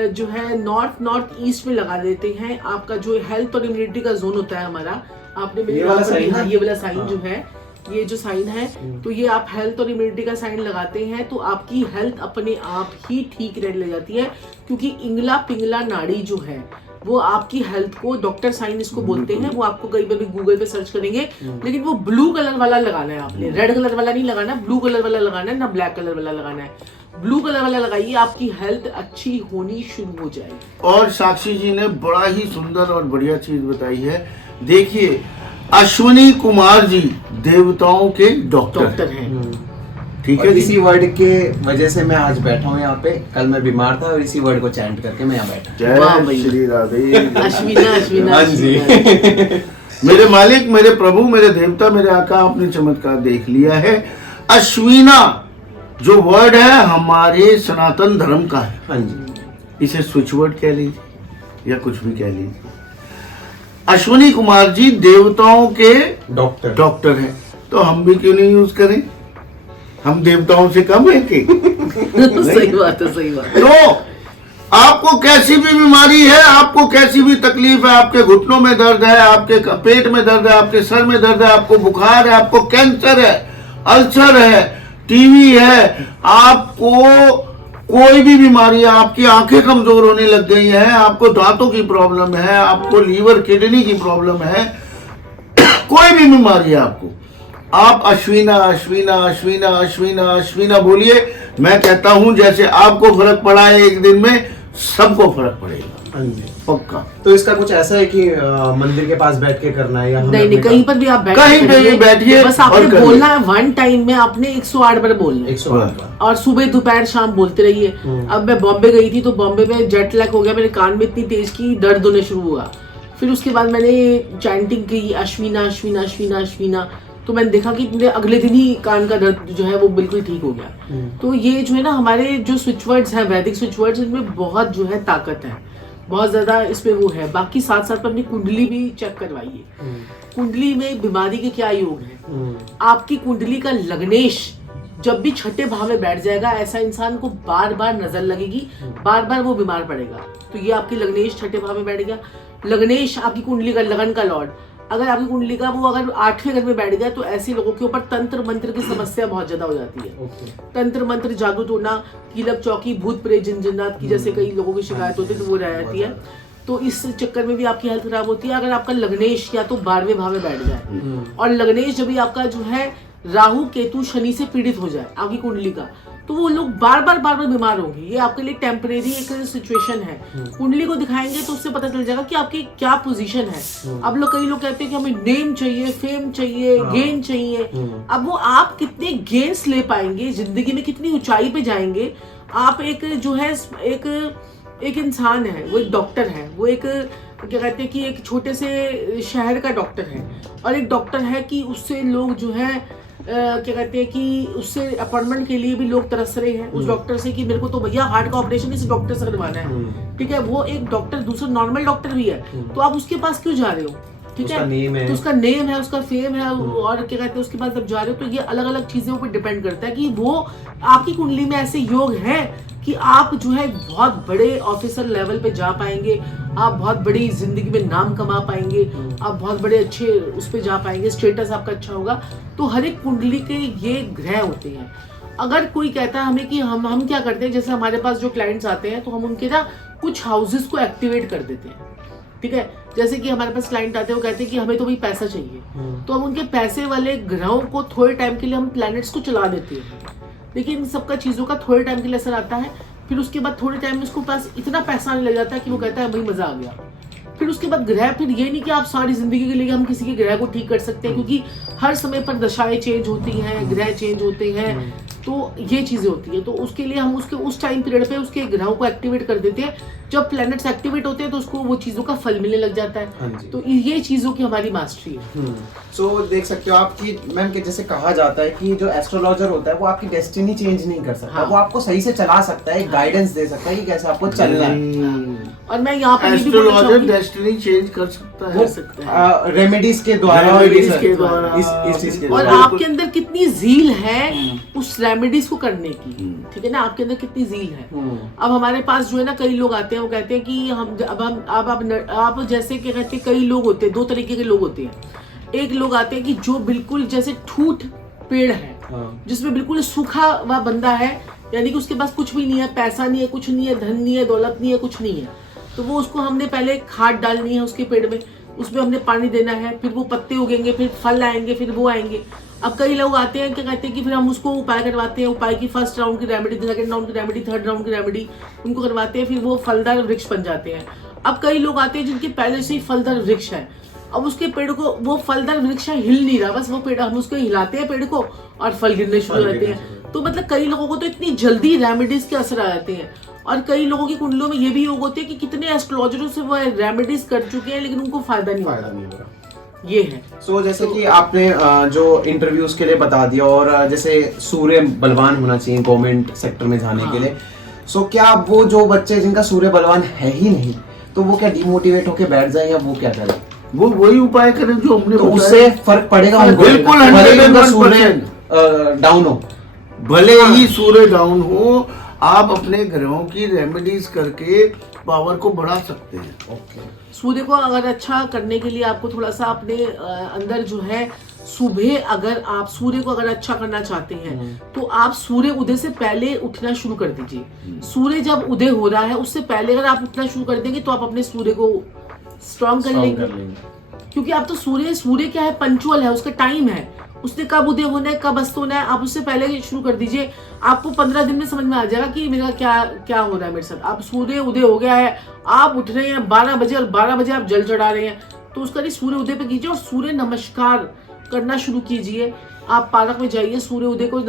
जो है नॉर्थ ईस्ट में लगा देते हैं, आपका जो हेल्थ और इम्यूनिटी का जोन होता है हमारा, आपने मेरे ये वाला साइन जो है, ये जो साइन है, तो ये आप हेल्थ और इम्यूनिटी का साइन लगाते हैं तो आपकी हेल्थ अपने आप ही ठीक रहने लग जाती है। क्योंकि इंगला पिंगला नाड़ी जो है वो आपकी हेल्थ को, डॉक्टर साइन इसको बोलते हैं, वो आपको कहीं पर भी गूगल पे सर्च करेंगे, लेकिन वो ब्लू कलर वाला लगाना है आपने, रेड कलर वाला नहीं लगाना, ब्लू कलर वाला लगाना है, ना ब्लैक कलर वाला लगाना है। ब्लू कलर वाला लगाइए, आपकी हेल्थ अच्छी होनी शुरू हो जाएगी। और साक्षी जी ने बड़ा ही सुंदर और बढ़िया चीज बताई है। देखिए, अश्विनी कुमार जी देवताओं के डॉक्टर हैं, ठीक है। इसी वर्ड के वजह से मैं आज बैठा हूँ यहाँ पे, कल मैं बीमार था और इसी वर्ड को चैंट करके मैं यहाँ बैठा। जय श्री राधे। अश्विना हाँ जी। मेरे मालिक, मेरे प्रभु, मेरे देवता, मेरे आका, आपने चमत्कार देख लिया है। अश्विना जो वर्ड है हमारे सनातन धर्म का है। हाँ जी। इसे स्विच वर्ड कह लीजिए या कुछ भी कह लीजिए। अश्विनी कुमार जी देवताओं के डॉक्टर हैं, तो हम भी क्यों नहीं यूज करें? हम देवताओं से कम है कि? सही बात है, सही बात है। तो आपको कैसी भी बीमारी है, आपको कैसी भी तकलीफ है, आपके घुटनों में दर्द है, आपके पेट में दर्द है, आपके सर में दर्द है, आपको बुखार है, आपको कैंसर है, अल्सर है, टीवी है, आपको कोई भी बीमारी है, आपकी आंखें कमजोर होने लग गई हैं, आपको दांतों की प्रॉब्लम है, आपको लीवर किडनी की प्रॉब्लम है, कोई भी बीमारी है आपको, आप अश्विना अश्विना अश्विना अश्विना अश्विना बोलिए। मैं कहता हूं जैसे आपको फर्क पड़ा है एक दिन में, सबको फर्क पड़ेगा। हाँ जी, पक्का। तो इसका कुछ ऐसा है कि मंदिर के पास बैठ के करना है या नहीं, कहीं पर भी आप कहीं पे भी बैठिए, बस आपने बोलना है, वन टाइम में आपने 108 बार बोलना है, 108 बार, और सुबह दोपहर शाम बोलते रहिए। अब मैं बॉम्बे गई थी तो बॉम्बे में जेट लैग हो गया, मेरे कान में इतनी तेज की दर्द होने शुरू हुआ। फिर उसके बाद मैंने चैंटिंग की अश्विना अश्विना अश्विना अश्विना, तो मैंने देखा कि मेरे अगले दिन ही कान का दर्द जो है वो बिल्कुल ठीक हो गया। तो ये जो है ना हमारे जो स्विच वर्ड्स है, वैदिक स्विच वर्ड्स, इनमें बहुत जो है ताकत है, बहुत ज्यादा इसमें वो है। बाकी साथ साथ में अपनी कुंडली भी चेक करवाइए। कुंडली में बीमारी के क्या योग है, आपकी कुंडली का लग्नेश जब भी छठे भाव में बैठ जाएगा, ऐसा इंसान को बार बार नजर लगेगी, बार बार वो बीमार पड़ेगा। तो ये आपकी लग्नेश छठे भाव में बैठ गया। लग्नेश आपकी कुंडली का लगन का लॉर्ड, अगर आपकी कुंडली का वो अगर 8वें घर में बैठ गया तो ऐसे लोगों के ऊपर तंत्र मंत्र की समस्या बहुत ज्यादा हो जाती है। तंत्र मंत्र जादू टोना, कीलक चौकी, भूत प्रेत जिनजिनात की जैसे कई लोगों की शिकायत होती है, तो वो रह जाती है। तो इस चक्कर में भी आपकी हेल्थ खराब होती है। अगर आपका लग्नेश या तो 12वें भाव में बैठ जाए, और लग्नेश जब भी आपका जो है राहु केतु शनि से पीड़ित हो जाए आपकी कुंडली का, तो वो लोग बार बार बीमार होंगे। ये आपके लिए टेम्परेरी एक सिचुएशन है। कुंडली को दिखाएंगे तो उससे पता चल जाएगा कि आपकी क्या पोजीशन है। अब कई लोग कहते हैं कि हमें नेम चाहिए, फेम चाहिए, गेन चाहिए। अब वो आप कितने गेन्स ले पाएंगे, जिंदगी में कितनी ऊंचाई पे जाएंगे। आप एक जो है एक इंसान है, वो एक डॉक्टर है, वो एक क्या कहते हैं कि एक छोटे से शहर का डॉक्टर है, और एक डॉक्टर है कि उससे लोग जो है क्या कहते हैं कि उससे अपॉइंटमेंट के लिए भी लोग तरस रहे हैं उस डॉक्टर से कि मेरे को तो भैया हार्ट का ऑपरेशन इस डॉक्टर से करवाना है। ठीक है, वो एक डॉक्टर दूसरा नॉर्मल डॉक्टर भी है, तो आप उसके पास क्यों जा रहे हो? ठीक है, तो उसका नेम है, उसका फेम है, और क्या कहते हैं उसके पास जब जा रहे हो तो ये अलग अलग चीजों पर डिपेंड करता है कि वो आपकी कुंडली में ऐसे योग है कि आप जो है बहुत बड़े ऑफिसर लेवल पे जा पाएंगे, आप बहुत बड़ी जिंदगी में नाम कमा पाएंगे, आप बहुत बड़े अच्छे उस पे जा पाएंगे, स्टेटस आपका अच्छा होगा। तो हर एक कुंडली के ये ग्रह होते हैं। अगर कोई कहता है हमें कि हम क्या करते हैं, जैसे हमारे पास जो क्लाइंट्स आते हैं तो हम उनके ना कुछ हाउसेस को एक्टिवेट कर देते हैं। ठीक है, जैसे कि हमारे पास क्लाइंट आते हैं, वो कहते हैं कि हमें तो भाई पैसा चाहिए, तो हम उनके पैसे वाले ग्रहों को थोड़े टाइम के लिए हम प्लैनेट्स को चला देते हैं। लेकिन सबका चीजों का थोड़े टाइम के लिए असर आता है, फिर उसके बाद थोड़े टाइम में उसको पास इतना पैसा आने लग जाता है कि वो कहता है भाई मजा आ गया। फिर उसके बाद ग्रह, फिर ये नहीं कि आप सारी जिंदगी के लिए हम किसी के ग्रह को ठीक कर सकते हैं, क्योंकि हर समय पर दशाएं चेंज होती हैं, ग्रह चेंज होते हैं, तो ये चीजें होती है। तो उसके लिए हम उसके उस टाइम पीरियड पे उसके ग्रहों को एक्टिवेट कर देते हैं। जब प्लैनेट्स एक्टिवेट होते हैं तो उसको वो चीजों का फल मिलने लग जाता है। तो ये चीजों की हमारी मास्टरी है। सो देख सकते हो आपकी मैम के जैसे कहा जाता है कि जो एस्ट्रोलॉजर होता है वो आपकी डेस्टिनी चेंज नहीं कर सकता। वो आपको सही से चला सकता है, गाइडेंस दे सकता है कि कैसे आपको चलना है। और मैं यहाँ पर एस्ट्रोलॉजर डेस्टिनी चेंज कर सकता है रेमेडीज के द्वारा। और आपके अंदर कितनी जील है उस रेमेडीज को करने की। ठीक है ना, आपके अंदर कितनी जील है। अब हमारे पास जो है ना कई लोग आते हैं, वो कहते हैं कि आप जैसे क्या कहते हैं, कई लोग होते हैं, दो तरीके के लोग होते हैं। एक लोग आते हैं कि जो बिल्कुल जैसे ठूठ पेड़ है, जिसमें बिल्कुल सूखा हुआ बंदा है, यानी कि उसके पास कुछ भी नहीं है, पैसा नहीं है, कुछ नहीं है, धन नहीं है, दौलत नहीं है, कुछ नहीं है। तो वो उसको हमने पहले खाद डालनी है उसके पेड़ में, उसमें हमने पानी देना है, फिर वो पत्ते उगेंगे, फिर फल आएंगे, फिर वो आएंगे। अब कई लोग आते हैं क्या कहते हैं कि फिर हम उसको उपाय करवाते हैं, उपाय की फर्स्ट राउंड की रेमेडी, सेकंड राउंड की रेमेडी, थर्ड राउंड की रेमेडी उनको करवाते हैं, फिर वो फलदार वृक्ष बन जाते हैं। अब कई लोग आते हैं जिनके पहले से ही फलदार वृक्ष है, अब उसके पेड़ को वो फलदार वृक्ष हिल नहीं रहा, बस वो पेड़ हम उसको हिलाते हैं पेड़ को और फल गिरने शुरू हो जाते हैं। तो मतलब कई लोगों को तो इतनी जल्दी रेमेडीज के असर आ जाते हैं। और कई लोगों की कुंडलियों में ये भी योग होते हैं कि कितने एस्ट्रोलॉजरों से वो रेमेडीज कर चुके हैं लेकिन उनको फायदा नहीं हो रहा। ये है। सो जैसे कि आपने जो इंटरव्यूज के लिए बता दिया, और जैसे सूर्य बलवान होना चाहिए गवर्नमेंट सेक्टर में जाने के लिए, सो क्या वो जो बच्चे जिनका सूर्य बलवान है ही नहीं, तो वो क्या डिमोटिवेट होके बैठ जाए, या वो क्या करें? वो वही उपाय करें जो हमने तो उससे फर्क पड़ेगा? बिल्कुल, भले ही सूर्य डाउन हो, भले ही सूर्य डाउन हो, आप अपने ग्रहों की रेमेडीज करके पावर को बढ़ा सकते हैं। सूर्य को अगर अच्छा करने के लिए आपको थोड़ा सा अपने अंदर जो है, सुबह अगर आप सूर्य को अगर अच्छा करना चाहते हैं तो आप सूर्य उदय से पहले उठना शुरू कर दीजिए। सूर्य जब उदय हो रहा है उससे पहले अगर आप उठना शुरू कर देंगे तो आप अपने सूर्य को स्ट्रॉन्ग कर लेंगे। क्योंकि आप तो सूर्य क्या है, पंचुअल है, उसका टाइम है, उसने कब उदय होना है, कब अस्त होना है, आप उससे पहले शुरू कर दीजिए। आपको 15 दिन में समझ में आ जाएगा कि मेरा क्या हो रहा है मेरे साथ। आप सूर्य उदय हो गया है, आप उठ रहे हैं 12 बजे और 12 बजे आप जल चढ़ा रहे हैं, तो उसका नहीं सूर्य उदय पे कीजिए और सूर्य नमस्कार करना शुरू कीजिए। आप पार्क में जाइए, सूर्य को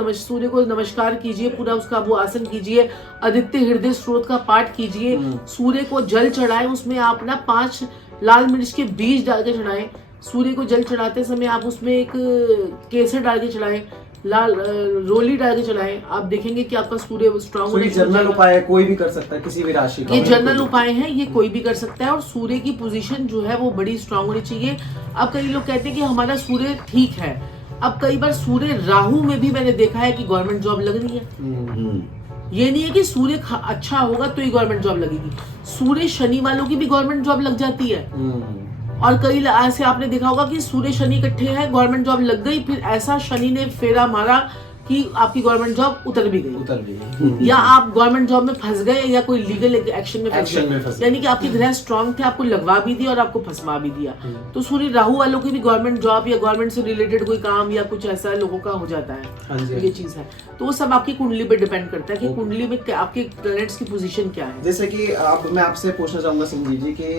नमस्कार कीजिए, पूरा उसका वो आसन कीजिए, आदित्य हृदय स्त्रोत का पाठ कीजिए, सूर्य को जल चढ़ाएं, उसमें आप ना 5 लाल मिर्च के बीज डाल के चढ़ाएं। सूर्य को जल चढ़ाते समय आप उसमें एक केसर डाल के चढ़ाएं, लाल रोली डाल के चढ़ाएं, आप देखेंगे कि आपका सूर्य स्ट्रांग होने। जनरल उपाय है, कोई भी कर सकता है, किसी भी राशि का। ये जनरल उपाय है, ये कोई भी कर सकता है। और सूर्य की पोजीशन जो है वो बड़ी स्ट्रांग होनी चाहिए। अब कई लोग कहते हैं कि हमारा सूर्य ठीक है, अब कई बार सूर्य राहु में भी मैंने देखा है कि गवर्नमेंट जॉब लग रही है। ये नहीं है कि सूर्य अच्छा होगा तो ही गवर्नमेंट जॉब लगेगी, सूर्य शनि वालों की भी गवर्नमेंट जॉब लग जाती है। और कई ऐसे आपने देखा होगा कि सूर्य शनि इकट्ठे हैं, गवर्नमेंट जॉब लग गई, फिर ऐसा शनि ने फेरा मारा कि आपकी गवर्नमेंट जॉब उतर भी गई या आप गवर्नमेंट जॉब में फंस गए या कोई लीगल एक्शन में फंस गए, यानी कि आपके ग्रह स्ट्रांग थे, आपको लगवा भी दिया और आपको फंसवा भी दिया। तो सूर्य राहु वालों की भी गवर्नमेंट जॉब या गवर्नमेंट से रिलेटेड कोई काम या कुछ ऐसा लोगों का हो जाता है। तो ये चीज है, तो वो सब आपकी कुंडली पे डिपेंड करता है कि कुंडली में आपके प्लैनेट्स की पोजीशन क्या है। जैसे कि अब मैं आपसे पूछना चाहूंगा संजीव जी कि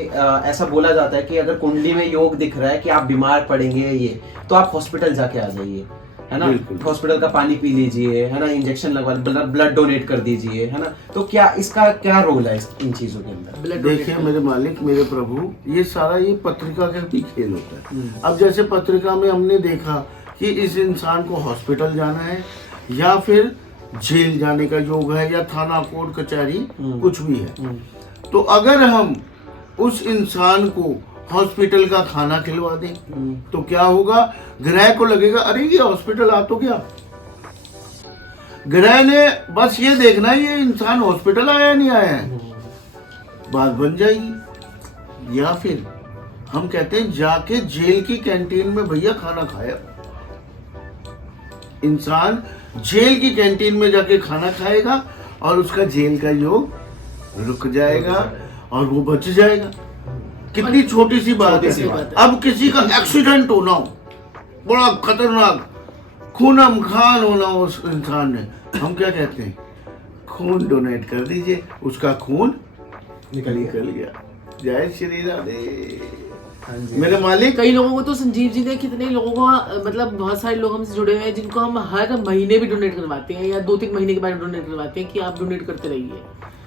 ऐसा बोला जाता है कि अगर कुंडली में योग दिख रहा है कि आप बीमार पड़ेंगे ये, तो आप हॉस्पिटल जाके आ जाइए, है ना, हॉस्पिटल का पानी पी लीजिए, है ना, इंजेक्शन लगवा, ब्लड डोनेट कर दीजिए, है ना। तो क्या इसका क्या रोल है इन चीजों के अंदर? देखिए मेरे मालिक, मेरे प्रभु, ये सारा ये पत्रिका का भी खेल होता है। अब जैसे पत्रिका में हमने देखा कि इस इंसान को हॉस्पिटल जाना है या फिर जेल जाने का योग है या थाना कोर्ट कचहरी कुछ भी है, तो अगर हम उस इंसान को हॉस्पिटल का खाना खिलवा दें तो क्या होगा, ग्रह को लगेगा अरे ये हॉस्पिटल आ तो गया, ग्रह ने बस ये देखना है ये इंसान हॉस्पिटल आया नहीं आया है, बात बन जाएगी। या फिर हम कहते हैं जाके जेल की कैंटीन में भैया खाना खाया, इंसान जेल की कैंटीन में जाके खाना खाएगा और उसका जेल का योग रुक जाएगा और वो बच जाएगा। कितनी छोटी सी बात है। अब किसी का एक्सीडेंट होना हो, बड़ा खतरनाक खूनम खान होना हो उस इंसान ने, हम क्या कहते हैं, खून डोनेट कर दीजिए, उसका खून निकल गया। जय श्री राधे। मेरे मालिक, कई लोगों को तो संजीव जी ने कितने लोगों को, मतलब बहुत सारे लोग हमसे जुड़े हुए हैं जिनको हम हर महीने भी डोनेट करवाते हैं या 2-3 महीने के बाद डोनेट करवाते हैं कि आप डोनेट करते रहिए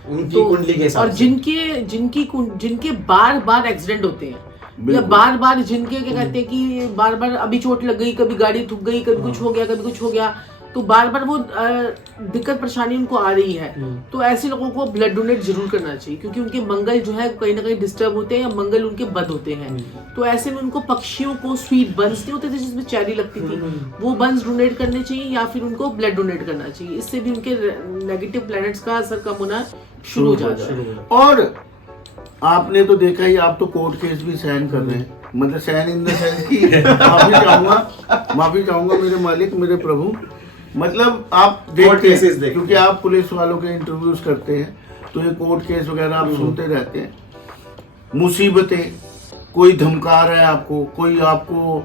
उनकी कुंडली के साथ। और जिनके बार बार एक्सीडेंट होते हैं या बार बार जिनके क्या कहते हैं कि बार बार अभी चोट लग गई, कभी गाड़ी थूक गई, कभी कुछ हो गया, कभी कुछ हो गया, तो बार बार वो दिक्कत परेशानी उनको आ रही है, तो ऐसे लोगों को ब्लड डोनेट जरूर करना चाहिए क्योंकि उनके मंगल जो है कहीं ना कहीं डिस्टर्ब होते हैं या मंगल उनके बद होते हैं। तो ऐसे में उनको पक्षियों को स्वीट बंस नहीं होते थे जिसमें चेरी लगती थी, वो बंस डोनेट करने चाहिए या फिर उनको ब्लड डोनेट करना चाहिए। इससे भी उनके नेगेटिव प्लैनेट्स का असर कम होना शुरू हो जाता है। और आपने तो देखा ही, आप तो कोर्ट केस भी सहन कर रहे हैं, मतलब सहन इन द सेंस की माफी चाहूंगा मेरे मालिक, मेरे प्रभु, मतलब आप देखते हैं क्योंकि आप पुलिस वालों के इंटरव्यूज करते हैं तो ये कोर्ट केस वगैरह आप सुनते रहते हैं। मुसीबतें, कोई धमका रहा है आपको, कोई आपको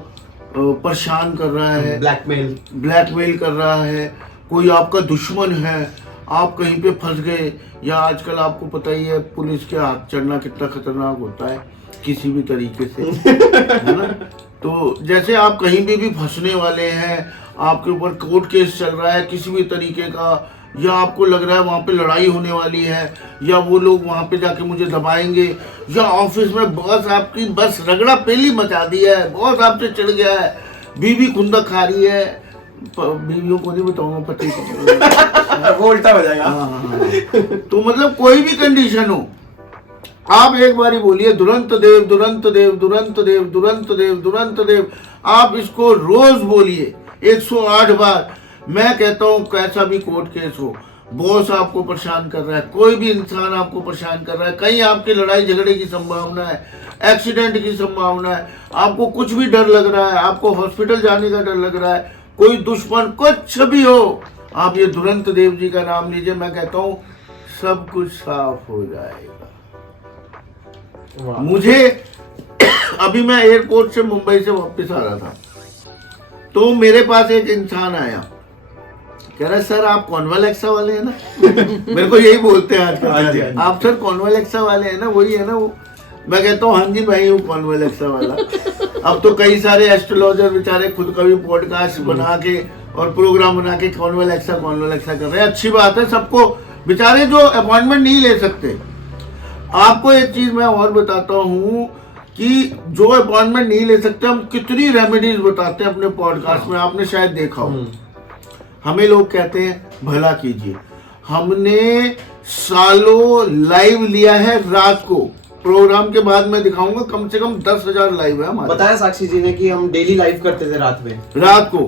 परेशान कर रहा है, ब्लैकमेल कर रहा है, कोई आपका दुश्मन है, आप कहीं पे फंस गए, या आजकल आपको पता ही है पुलिस के हाथ चढ़ना कितना खतरनाक होता है किसी भी तरीके से, है ना। तो जैसे आप कहीं भी फंसने वाले हैं, आपके ऊपर कोर्ट केस चल रहा है किसी भी तरीके का, या आपको लग रहा है वहाँ पे लड़ाई होने वाली है, या वो लोग वहाँ पे जाके मुझे दबाएंगे, या ऑफिस में बॉस आपकी बस रगड़ा पेली मचा दी है, बॉस आपसे चिढ़ गया है, बीवी खुंदक खा रही है, बीवियों को नहीं बताऊंगा, पति को वो उल्टा हो जाएगा। तो मतलब कोई भी कंडीशन हो, आप एक बार ही बोलिए दुरंत देव दुरंत देव दुरंत देव दुरंत देव दुरंत देव, आप इसको रोज बोलिए 108 बार। मैं कहता हूँ कैसा भी कोर्ट केस हो, बॉस आपको परेशान कर रहा है, कोई भी इंसान आपको परेशान कर रहा है, कहीं आपकी लड़ाई झगड़े की संभावना है, एक्सीडेंट की संभावना है, आपको कुछ भी डर लग रहा है, आपको हॉस्पिटल जाने का डर लग रहा है, कोई दुश्मन कुछ भी हो, आप ये दुरंत देव जी का नाम लीजिए, मैं कहता हूँ सब कुछ साफ हो जाएगा। मुझे अभी मैं एयरपोर्ट से मुंबई से वापस आ रहा था, तो मेरे पास एक इंसान आया, कह रहा सर आप कॉन्वालेक्सा वाले हैं ना मेरे को यही बोलते हैं आजकल, आप सर कॉन्वालेक्सा वाले हैं ना, वही है ना वो। मैं कहता हूँ हाँ जी मैं ही हूँ कॉन्वालेक्सा वाला। अब तो कई सारे एस्ट्रोलॉजर बेचारे खुद का भी पॉडकास्ट बना के और प्रोग्राम बना के कॉन्वालेक्सा कर रहे हैं, अच्छी बात है, सबको बेचारे जो अपॉइंटमेंट नहीं ले सकते। आपको एक चीज मैं और बताता हूँ कि जो अपॉइंटमेंट नहीं ले सकते, हम कितनी रेमेडीज बताते हैं अपने पॉडकास्ट में, आपने शायद देखा हो। हमें लोग कहते हैं भला कीजिए, हमने सालों लाइव लिया है रात को, प्रोग्राम के बाद मैं दिखाऊंगा, कम से कम 10,000 लाइव है हमारे। बताया साक्षी जी ने कि हम डेली लाइव करते थे रात में, रात को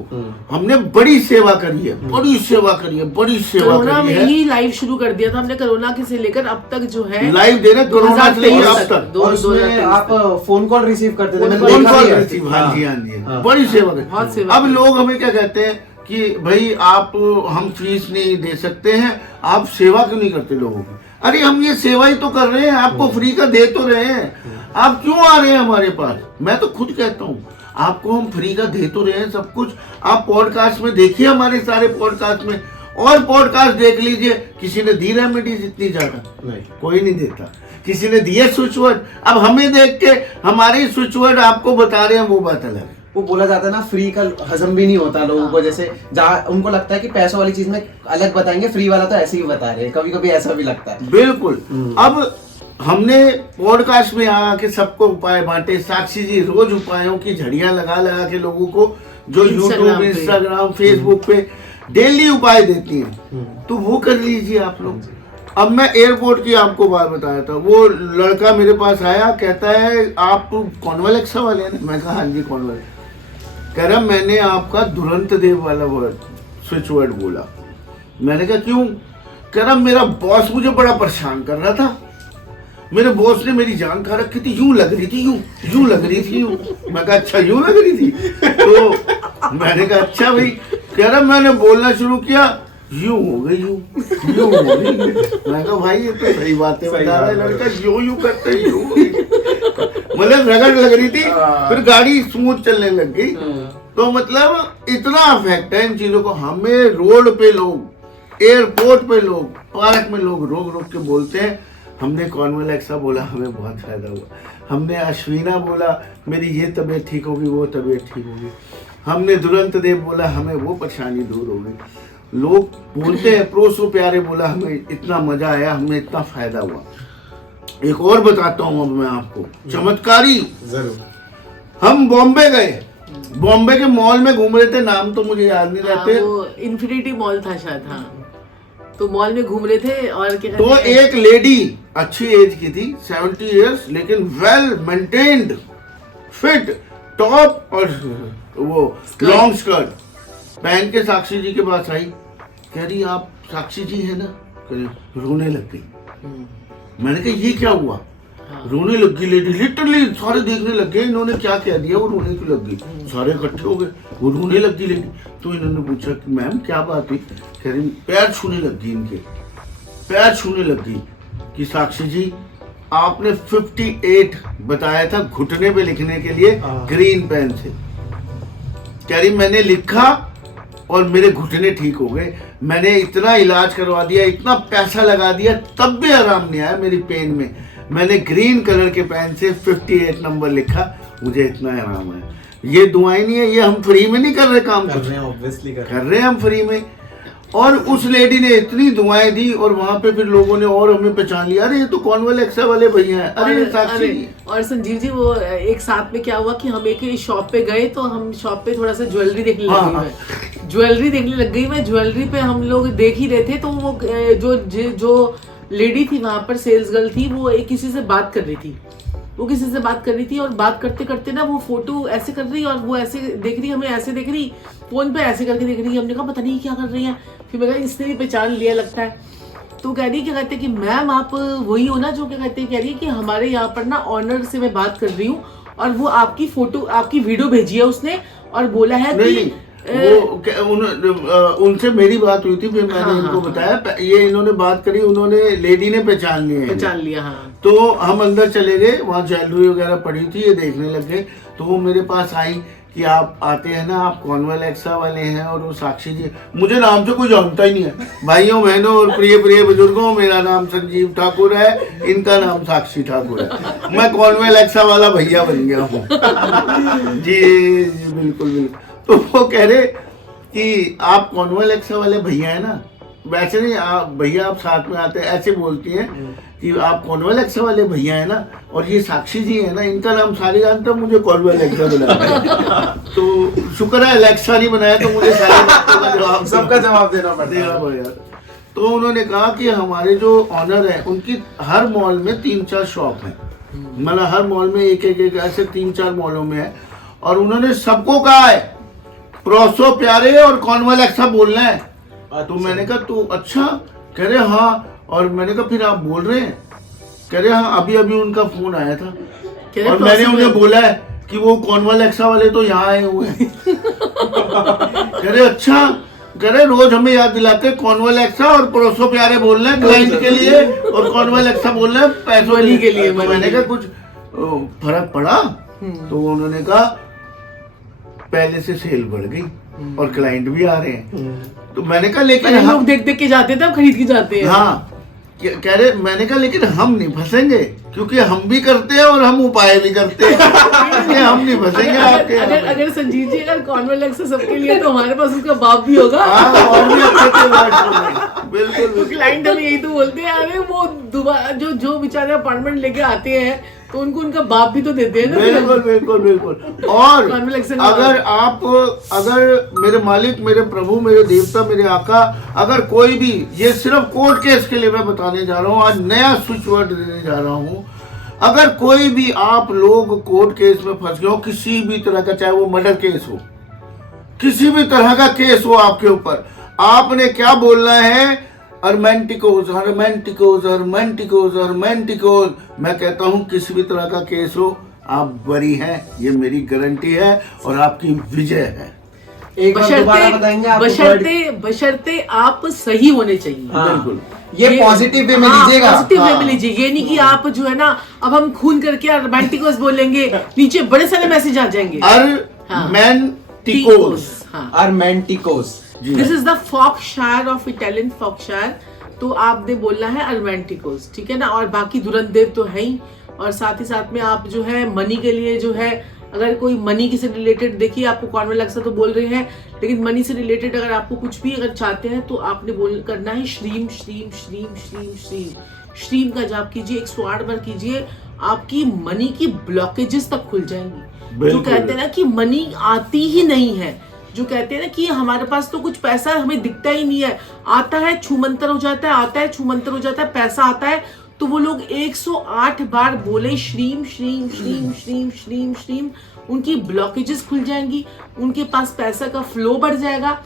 हमने बड़ी सेवा करी है, बड़ी सेवा करी है, बड़ी सेवा कोरोना करी में है। ही लाइव शुरू कर दिया था हमने, कोरोना के से लेकर अब तक जो है लाइव दे रहे कोरोना से लेकर अब तक। और उसमें आप फोन कॉल रिसीव करते थे, मैंने फोन देखा कॉल भी है। रिसीव, हाँ जी, हाँ जी, बड़ी सेवा बहुत करी। सेवा अब करी। लोग हमें क्या कहते हैं कि भाई आप, हम फीस नहीं दे सकते हैं, आप सेवा क्यों नहीं करते लोगों की? अरे हम ये सेवा ही तो कर रहे हैं, आपको फ्री का दे तो रहे हैं, आप क्यों आ रहे हैं हमारे पास? मैं तो खुद कहता हूँ आपको हम फ्री का दे तो रहे हैं सब कुछ। आप पॉडकास्ट में देखिए, हमारे सारे पॉडकास्ट में, और पॉडकास्ट देख लीजिए, किसी ने दी रेमेडीज इतनी ज्यादा? नहीं। कोई नहीं देता। किसी ने दिए स्विच वर्ड, अब हमें देख के हमारे स्विच वर्ड आपको बता रहे हैं, वो बात अलग है। वो बोला जाता है ना, फ्री का हजम भी नहीं होता लोगों को, जैसे जहाँ उनको लगता है कि पैसों वाली चीज में अलग बताएंगे, फ्री वाला तो ऐसे ही बता रहे हैं, कभी कभी ऐसा भी लगता है। बिल्कुल। अब हमने पॉडकास्ट में आके सबको उपाय बांटे, साक्षी जी रोज उपायों की झड़ियां लगा लगा के लोगों को, जो यूट्यूब, इंस्टाग्राम, फेसबुक पे डेली उपाय देती हैं, तो वो कर लीजिए आप लोग। अब मैं एयरपोर्ट की आपको बात बताया था, वो लड़का मेरे पास आया, कहता है आप कॉन्वेलेक्सा वाले हैं? मैं कहा हाँ जी कॉन्वेल। कह रहा मैंने आपका दुरंत देव वाला वर्ड, स्विच वर्ड बोला। मैंने कहा क्यों? कह रहा मेरा बॉस मुझे बड़ा परेशान कर रहा था, मेरे बॉस ने मेरी जान खा रखी थी, यूं लग रही थी, यूं लग रही थी, यूं। मैं कहा अच्छा यूं लग रही थी? तो मैंने कहा अच्छा भाई। कह रहा मैंने बोलना शुरू किया, यूं हो गई, यूं हो गई। मैं कहा भाई ये तो सही बातें बता रहा है लड़का, यूं करते यूं हो गई। मतलब रगड़ लग रही थी, फिर गाड़ी स्मूथ चलने लग गई। तो मतलब इतना अफेक्ट है इन चीजों को। हमें रोड पे लोग, एयरपोर्ट पे लोग, पार्क में लोग रोक रोक के बोलते हैं हमने कॉन्वेलेक्सा बोला, हमें बहुत फायदा हुआ। हमने अश्विना बोला, मेरी ये तबीयत ठीक होगी, वो तबीयत ठीक होगी। हमने दुरंत देव बोला, हमें वो परेशानी दूर हो गई। लोग बोलते हैं प्रोसो प्यारे बोला, हमें इतना मजा आया, हमें इतना फायदा हुआ। एक और बताता हूँ अब मैं आपको, चमत्कारी। जरूर। हम बॉम्बे गए, बॉम्बे के मॉल में घूम रहे थे, नाम तो मुझे याद नहीं रहते। वो इन्फिनिटी मॉल था शायद, हाँ। तो मॉल में घूम रहे थे और क्या तो एक लेडी अच्छी एज की थी, 70 इयर्स, लेकिन वेल मेंटेन्ड, फिट, टॉप और वो लॉन्ग स्कर्ट पहन के साक्षी जी के पास आई। कह रही आप साक्षी जी है ना? कह रही, रोने लग गई। मैंने कहा ये क्या हुआ? रोने लग गई लेडी, लिटरली सारे देखने लग गए इन्होंने क्या कह दिया, वो रोने क्यों लग गई? सारे इकट्ठे हो गए, वो रोने लग गई लेडी। तो इन्होंने पूछा कि मैम क्या बात हुई? कह रही पैर छूने लग गई, इनके पैर छूने लग गई कि साक्षी जी आपने 58 बताया था घुटने पे लिखने के लिए ग्रीन पेन से। कह रही मैंने लिखा और मेरे घुटने ठीक हो गए। मैंने इतना इलाज करवा दिया, इतना पैसा लगा दिया, तब भी आराम नहीं आया मेरी पेन में। मैंने ग्रीन कलर के पेन से 58 नंबर लिखा, मुझे इतना आराम है। ये दुआएं नहीं है, ये हम फ्री में नहीं कर रहे काम, कर रहे हैं ऑब्वियसली कर रहे हैं हम फ्री में। और उस लेडी ने इतनी दुआएं दी और वहां पे फिर लोगों ने और हमें पहचान लिया, अरे ये तो कॉन्वेलेक्सा वाले भैया हैं, अरे साक्षी जी। और संजीव जी वो एक साथ में क्या हुआ कि हम एक शॉप पे गए, तो हम शॉप पे थोड़ा सा ज्वेलरी देखने लग गई। मैं ज्वेलरी देखने लग गई, मैं ज्वेलरी पे हम लोग देख ही रहे थे। तो वो जो लेडी थी वहां पर, सेल्स गर्ल थी, वो एक किसी से बात कर रही थी, वो किसी से बात कर रही थी। और बात करते करते ना वो फोटो ऐसे कर रही और वो ऐसे देख रही, हमें ऐसे देख रही, फोन पे ऐसे करके देख रही। हमने कहा पता नहीं क्या कर रही है। फिर मैं कहा इसने भी पहचान लिया लगता है। तो कह रही क्या कहते हैं कि मैम आप वही हो ना जो क्या कहते हैं, कह रही है कि हमारे यहाँ पर ना ऑनर से मैं बात कर रही हूँ और वो आपकी फोटो, आपकी वीडियो भेजी है उसने और बोला है कि वो उनसे मेरी बात हुई थी, फिर मैंने इनको बताया, ये इन्होंने बात करी, उन्होंने लेडी ने पहचान लिया। हाँ। तो हम अंदर चले गए, वहाँ ज्वेलरी वगैरह पड़ी थी, ये देखने लग गए। तो वो मेरे पास आई कि आप आते हैं ना, आप कॉन्वेलेक्सा वाले हैं। और वो साक्षी जी, मुझे नाम से कोई जानता ही नहीं है, भाइयों बहनों और प्रिय प्रिय बुजुर्गों, मेरा नाम संजीव ठाकुर है, इनका नाम साक्षी ठाकुर है, मैं कॉन्वेलेक्सा वाला भैया बन गया हूँ। जी बिल्कुल बिल्कुल। तो वो कह रहे कि आप कॉन्वेलेक्सा वाले भैया है ना? वैसे नहीं, आप भैया आप साथ में आते हैं, ऐसे बोलती हैं कि आप कॉन्वेलेक्सा वाले भैया है ना, और ये साक्षी जी है ना, इनका नाम सारे जानते, मुझे कॉन्वेलेक्सा बनाया। तो शुक्र है एलेक्सा नहीं बनाया, तो मुझे सारे बातों का जवाब, सबका जवाब देना पड़ेगा। तो उन्होंने कहा कि हमारे जो ऑनर है उनकी हर मॉल में 3-4 शॉप है, मतलब हर मॉल में एक ऐसे 3-4 मॉलों में है, और उन्होंने सबको कहा है प्रोसो प्यारे और कॉर्नवॉल एक्सा बोलना है। तो मैंने कहा तो अच्छा, कह रहे हाँ, और मैंने कहा फिर आप बोल रहे हैं? कह रहे हाँ, अभी अभी उनका फोन आया था और मैंने उन्हें बोला है कि वो कॉर्नवॉल एक्सा वाले तो यहाँ आए हुए हैं। कह रहे अच्छा, कह रहे रोज हमें याद दिलाते कॉर्नवॉल एक्सा और प्रोसो प्यारे बोलना है क्लाइंट के लिए, और कॉर्नवॉल एक्सा बोलना है पैसों के लिए। तो मैंने कहा कुछ फर्क पड़ा? तो उन्होंने कहा पहले से सेल बढ़ गई और क्लाइंट भी आ रहे हैं। तो मैंने कहा लेकिन लोग देख देख के जाते थे, अब खरीद के जाते हैं। हाँ, कह रहे, मैंने कहा लेकिन हम नहीं फंसेंगे, क्योंकि हम भी करते हैं और हम उपाय भी करते हैं। हम नहीं फंसेंगे आपके। अगर संजीव जी अगर कॉर्नवॉल एक्सा सबके लिए, तो हमारे पास उसका बाप भी होगा। और भी अच्छे बिल्कुल। क्लाइंट हमें यही तो बोलते हैं, अरे वो दोबारा जो बेचारे अपार्टमेंट लेके आते हैं तो उनको उनका बाप भी तो देते हैं ना। बिल्कुल। और अगर मेरे मालिक, मेरे प्रभु, मेरे देवता, मेरे आका, अगर कोई भी, ये सिर्फ कोर्ट केस के लिए मैं बताने जा रहा हूँ, आज नया स्विच वर्ड देने जा रहा हूँ, अगर कोई भी आप लोग कोर्ट केस में फंस गए हो, किसी भी तरह का, चाहे वो मर्डर केस हो, किसी भी तरह का केस हो आपके ऊपर, आपने क्या बोलना है? अरमेंटिकोज, अरमेंटिकोज, अरमेंटिकोज, अरमेंटिकोज। मैं कहता हूं किसी भी तरह का केस हो, आप बरी हैं, ये मेरी गारंटी है, और आपकी विजय है। एक बार दोबारा बताएंगे आप? बशर्ते आप सही होने चाहिए। बिल्कुल, ये पॉजिटिव वे में लीजिएगा। पॉजिटिव वे में लीजिए, ये नहीं कि आप जो है ना, अब हम खून करके अरमेंटिकोज बोलेंगे, नीचे बड़े सारे मैसेज आ जाएंगे। अरमेंटिकोज, अरमेंटिकोज। This is the Foxshire of Italian Foxshire. तो आपने बोलना है अरमेंटिकोज, ठीक है ना। और बाकी दुरंदेव तो है ही, और साथ ही साथ में आप जो है मनी के लिए जो है, अगर कोई मनी से रिलेटेड, देखिए आपको कॉर्नवॉल एक्सा तो बोल रहे हैं, लेकिन मनी से रिलेटेड अगर आपको कुछ भी अगर चाहते हैं तो आपने करना है श्रीम श्रीम श्रीम श्रीम श्रीम। श्रीम का जाप कीजिए, 108 बार कीजिए, आपकी मनी की ब्लॉकेजेस तक खुल जाएंगी। जो कहते हैं ना कि मनी आती ही नहीं है, जो कहते हैं ना कि हमारे पास तो कुछ पैसा हमें दिखता ही नहीं है, आता है छूमंतर हो जाता है, आता है छूमंतर हो जाता है, पैसा आता है। तो वो लोग 108 बार बोले श्रीम श्रीम श्रीम श्रीम श्रीम श्रीम, उनकी ब्लॉकेजेस खुल जाएंगी, उनके पास पैसा का फ्लो बढ़ जाएगा।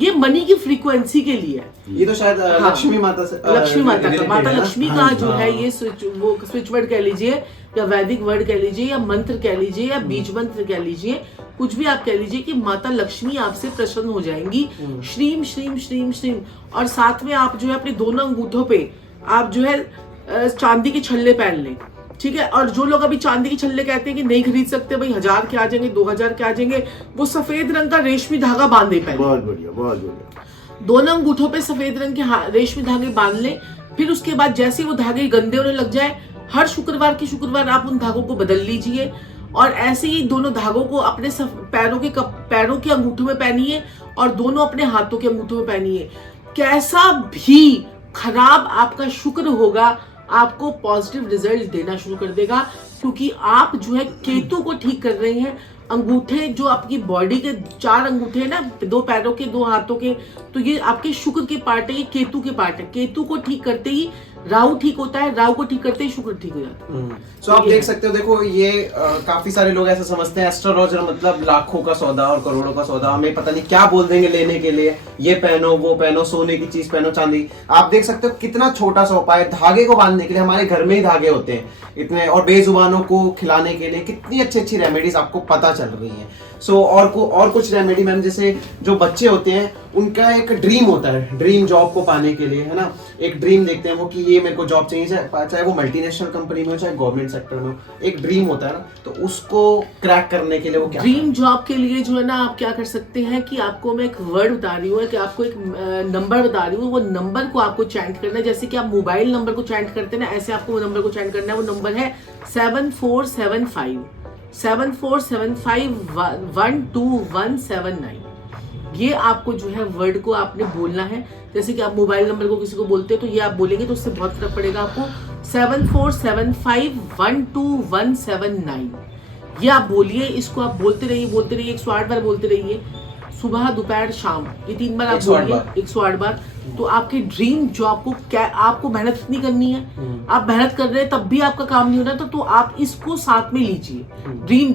ये मनी की फ्रीक्वेंसी के लिए है। ये तो शायद लक्ष्मी माता से, लक्ष्मी माता का, माता लक्ष्मी का जो है ये स्विच वर्ड कह लीजिए, या वैदिक वर्ड कह लीजिए, या मंत्र कह लीजिए, या बीज मंत्र कह लीजिए, कुछ भी आप कह लीजिए कि माता लक्ष्मी आपसे प्रसन्न हो जाएंगी। श्रीम श्रीम श्रीम श्रीम। और साथ में आप जो है अपने दोनों अंगूठों पे आप जो है चांदी के छल्ले पहन लें, ठीक है। और जो लोग अभी चांदी के छल्ले कहते हैं कि नहीं खरीद सकते, भाई 1000 के आ जाएंगे, 2000 के आ जाएंगे, वो सफेद रंग का रेशमी धागा बांधे पहले। बहुत बढ़िया, बहुत बढ़िया। दोनों अंगूठों पे सफेद रंग के रेशमी धागे बांध लें। फिर उसके बाद जैसे ही वो धागे गंदे होने लग जाए, हर शुक्रवार की शुक्रवार आप उन धागों को बदल लीजिए, और ऐसे ही दोनों धागों को अपने पैरों के अंगूठों में पहनिए, और दोनों अपने हाथों के अंगूठों में पहनिए। कैसा भी खराब आपका शुक्र होगा, आपको पॉजिटिव रिजल्ट देना शुरू कर देगा, क्योंकि आप जो है केतु को ठीक कर रहे हैं। अंगूठे जो आपकी बॉडी के 4 अंगूठे हैं ना, 2 पैरों के, 2 हाथों के, तो ये आपके शुक्र के पार्ट है, ये केतु के पार्ट है। केतु को ठीक करते ही राहु ठीक होता है, राहु को ठीक करते ही शुक्र ठीक हो जाता है। सो आप देख सकते हो, देखो ये काफी सारे लोग ऐसा समझते हैं एस्ट्रोलॉजर मतलब लाखों का सौदा और करोड़ों का सौदा, हमें पता नहीं क्या बोल देंगे लेने के लिए, ये पहनो वो पहनो, सोने की चीज पहनो, चांदी। आप देख सकते हो कितना छोटा सा उपाय, धागे को बांधने के लिए हमारे घर में ही धागे होते हैं इतने, और बेजुबानों को खिलाने के लिए कितनी अच्छी अच्छी रेमेडीज आपको पता चल रही है। सो और कुछ रेमेडी मैम, जैसे जो बच्चे होते हैं उनका एक ड्रीम होता है, ड्रीम जॉब को पाने के लिए, है ना, एक ड्रीम देखते हैं वो कि ये मेरे को जॉब चाहिए, चाहे वो मल्टीनेशनल कंपनी में हो चाहे गवर्नमेंट सेक्टर में हो, एक ड्रीम होता है ना, तो उसको क्रैक करने के लिए वो क्या ड्रीम जॉब के लिए जो है ना, आप क्या कर सकते हैं कि आपको मैं एक वर्ड बता रही हूँ, कि आपको एक नंबर बता रही हूँ, वो नंबर को आपको चैंट करना है। जैसे कि आप मोबाइल नंबर को चैंट करते हैं ना, ऐसे आपको वो नंबर को चैंट करना है। वो नंबर है 7475 12179। ये आपको जो है वर्ड को आपने बोलना है। जैसे कि आप मोबाइल नंबर को किसी को बोलते हो तो ये आप बोलेंगे तो उससे बहुत फर्क पड़ेगा आपको। 7475 12179, ये आप बोलिए, इसको आप बोलते रहिए 108 बार बोलते रहिए। सुबह दोपहर शाम ये 3 बार आप 108 बोलिए, बार। 108 बार। तो आपके ड्रीम जॉब को क्या आपको मेहनत इतनी करनी है, आप मेहनत कर रहे हैं तब भी आपका काम नहीं हो रहा, तो आप इसको साथ में लीजिए। ड्रीम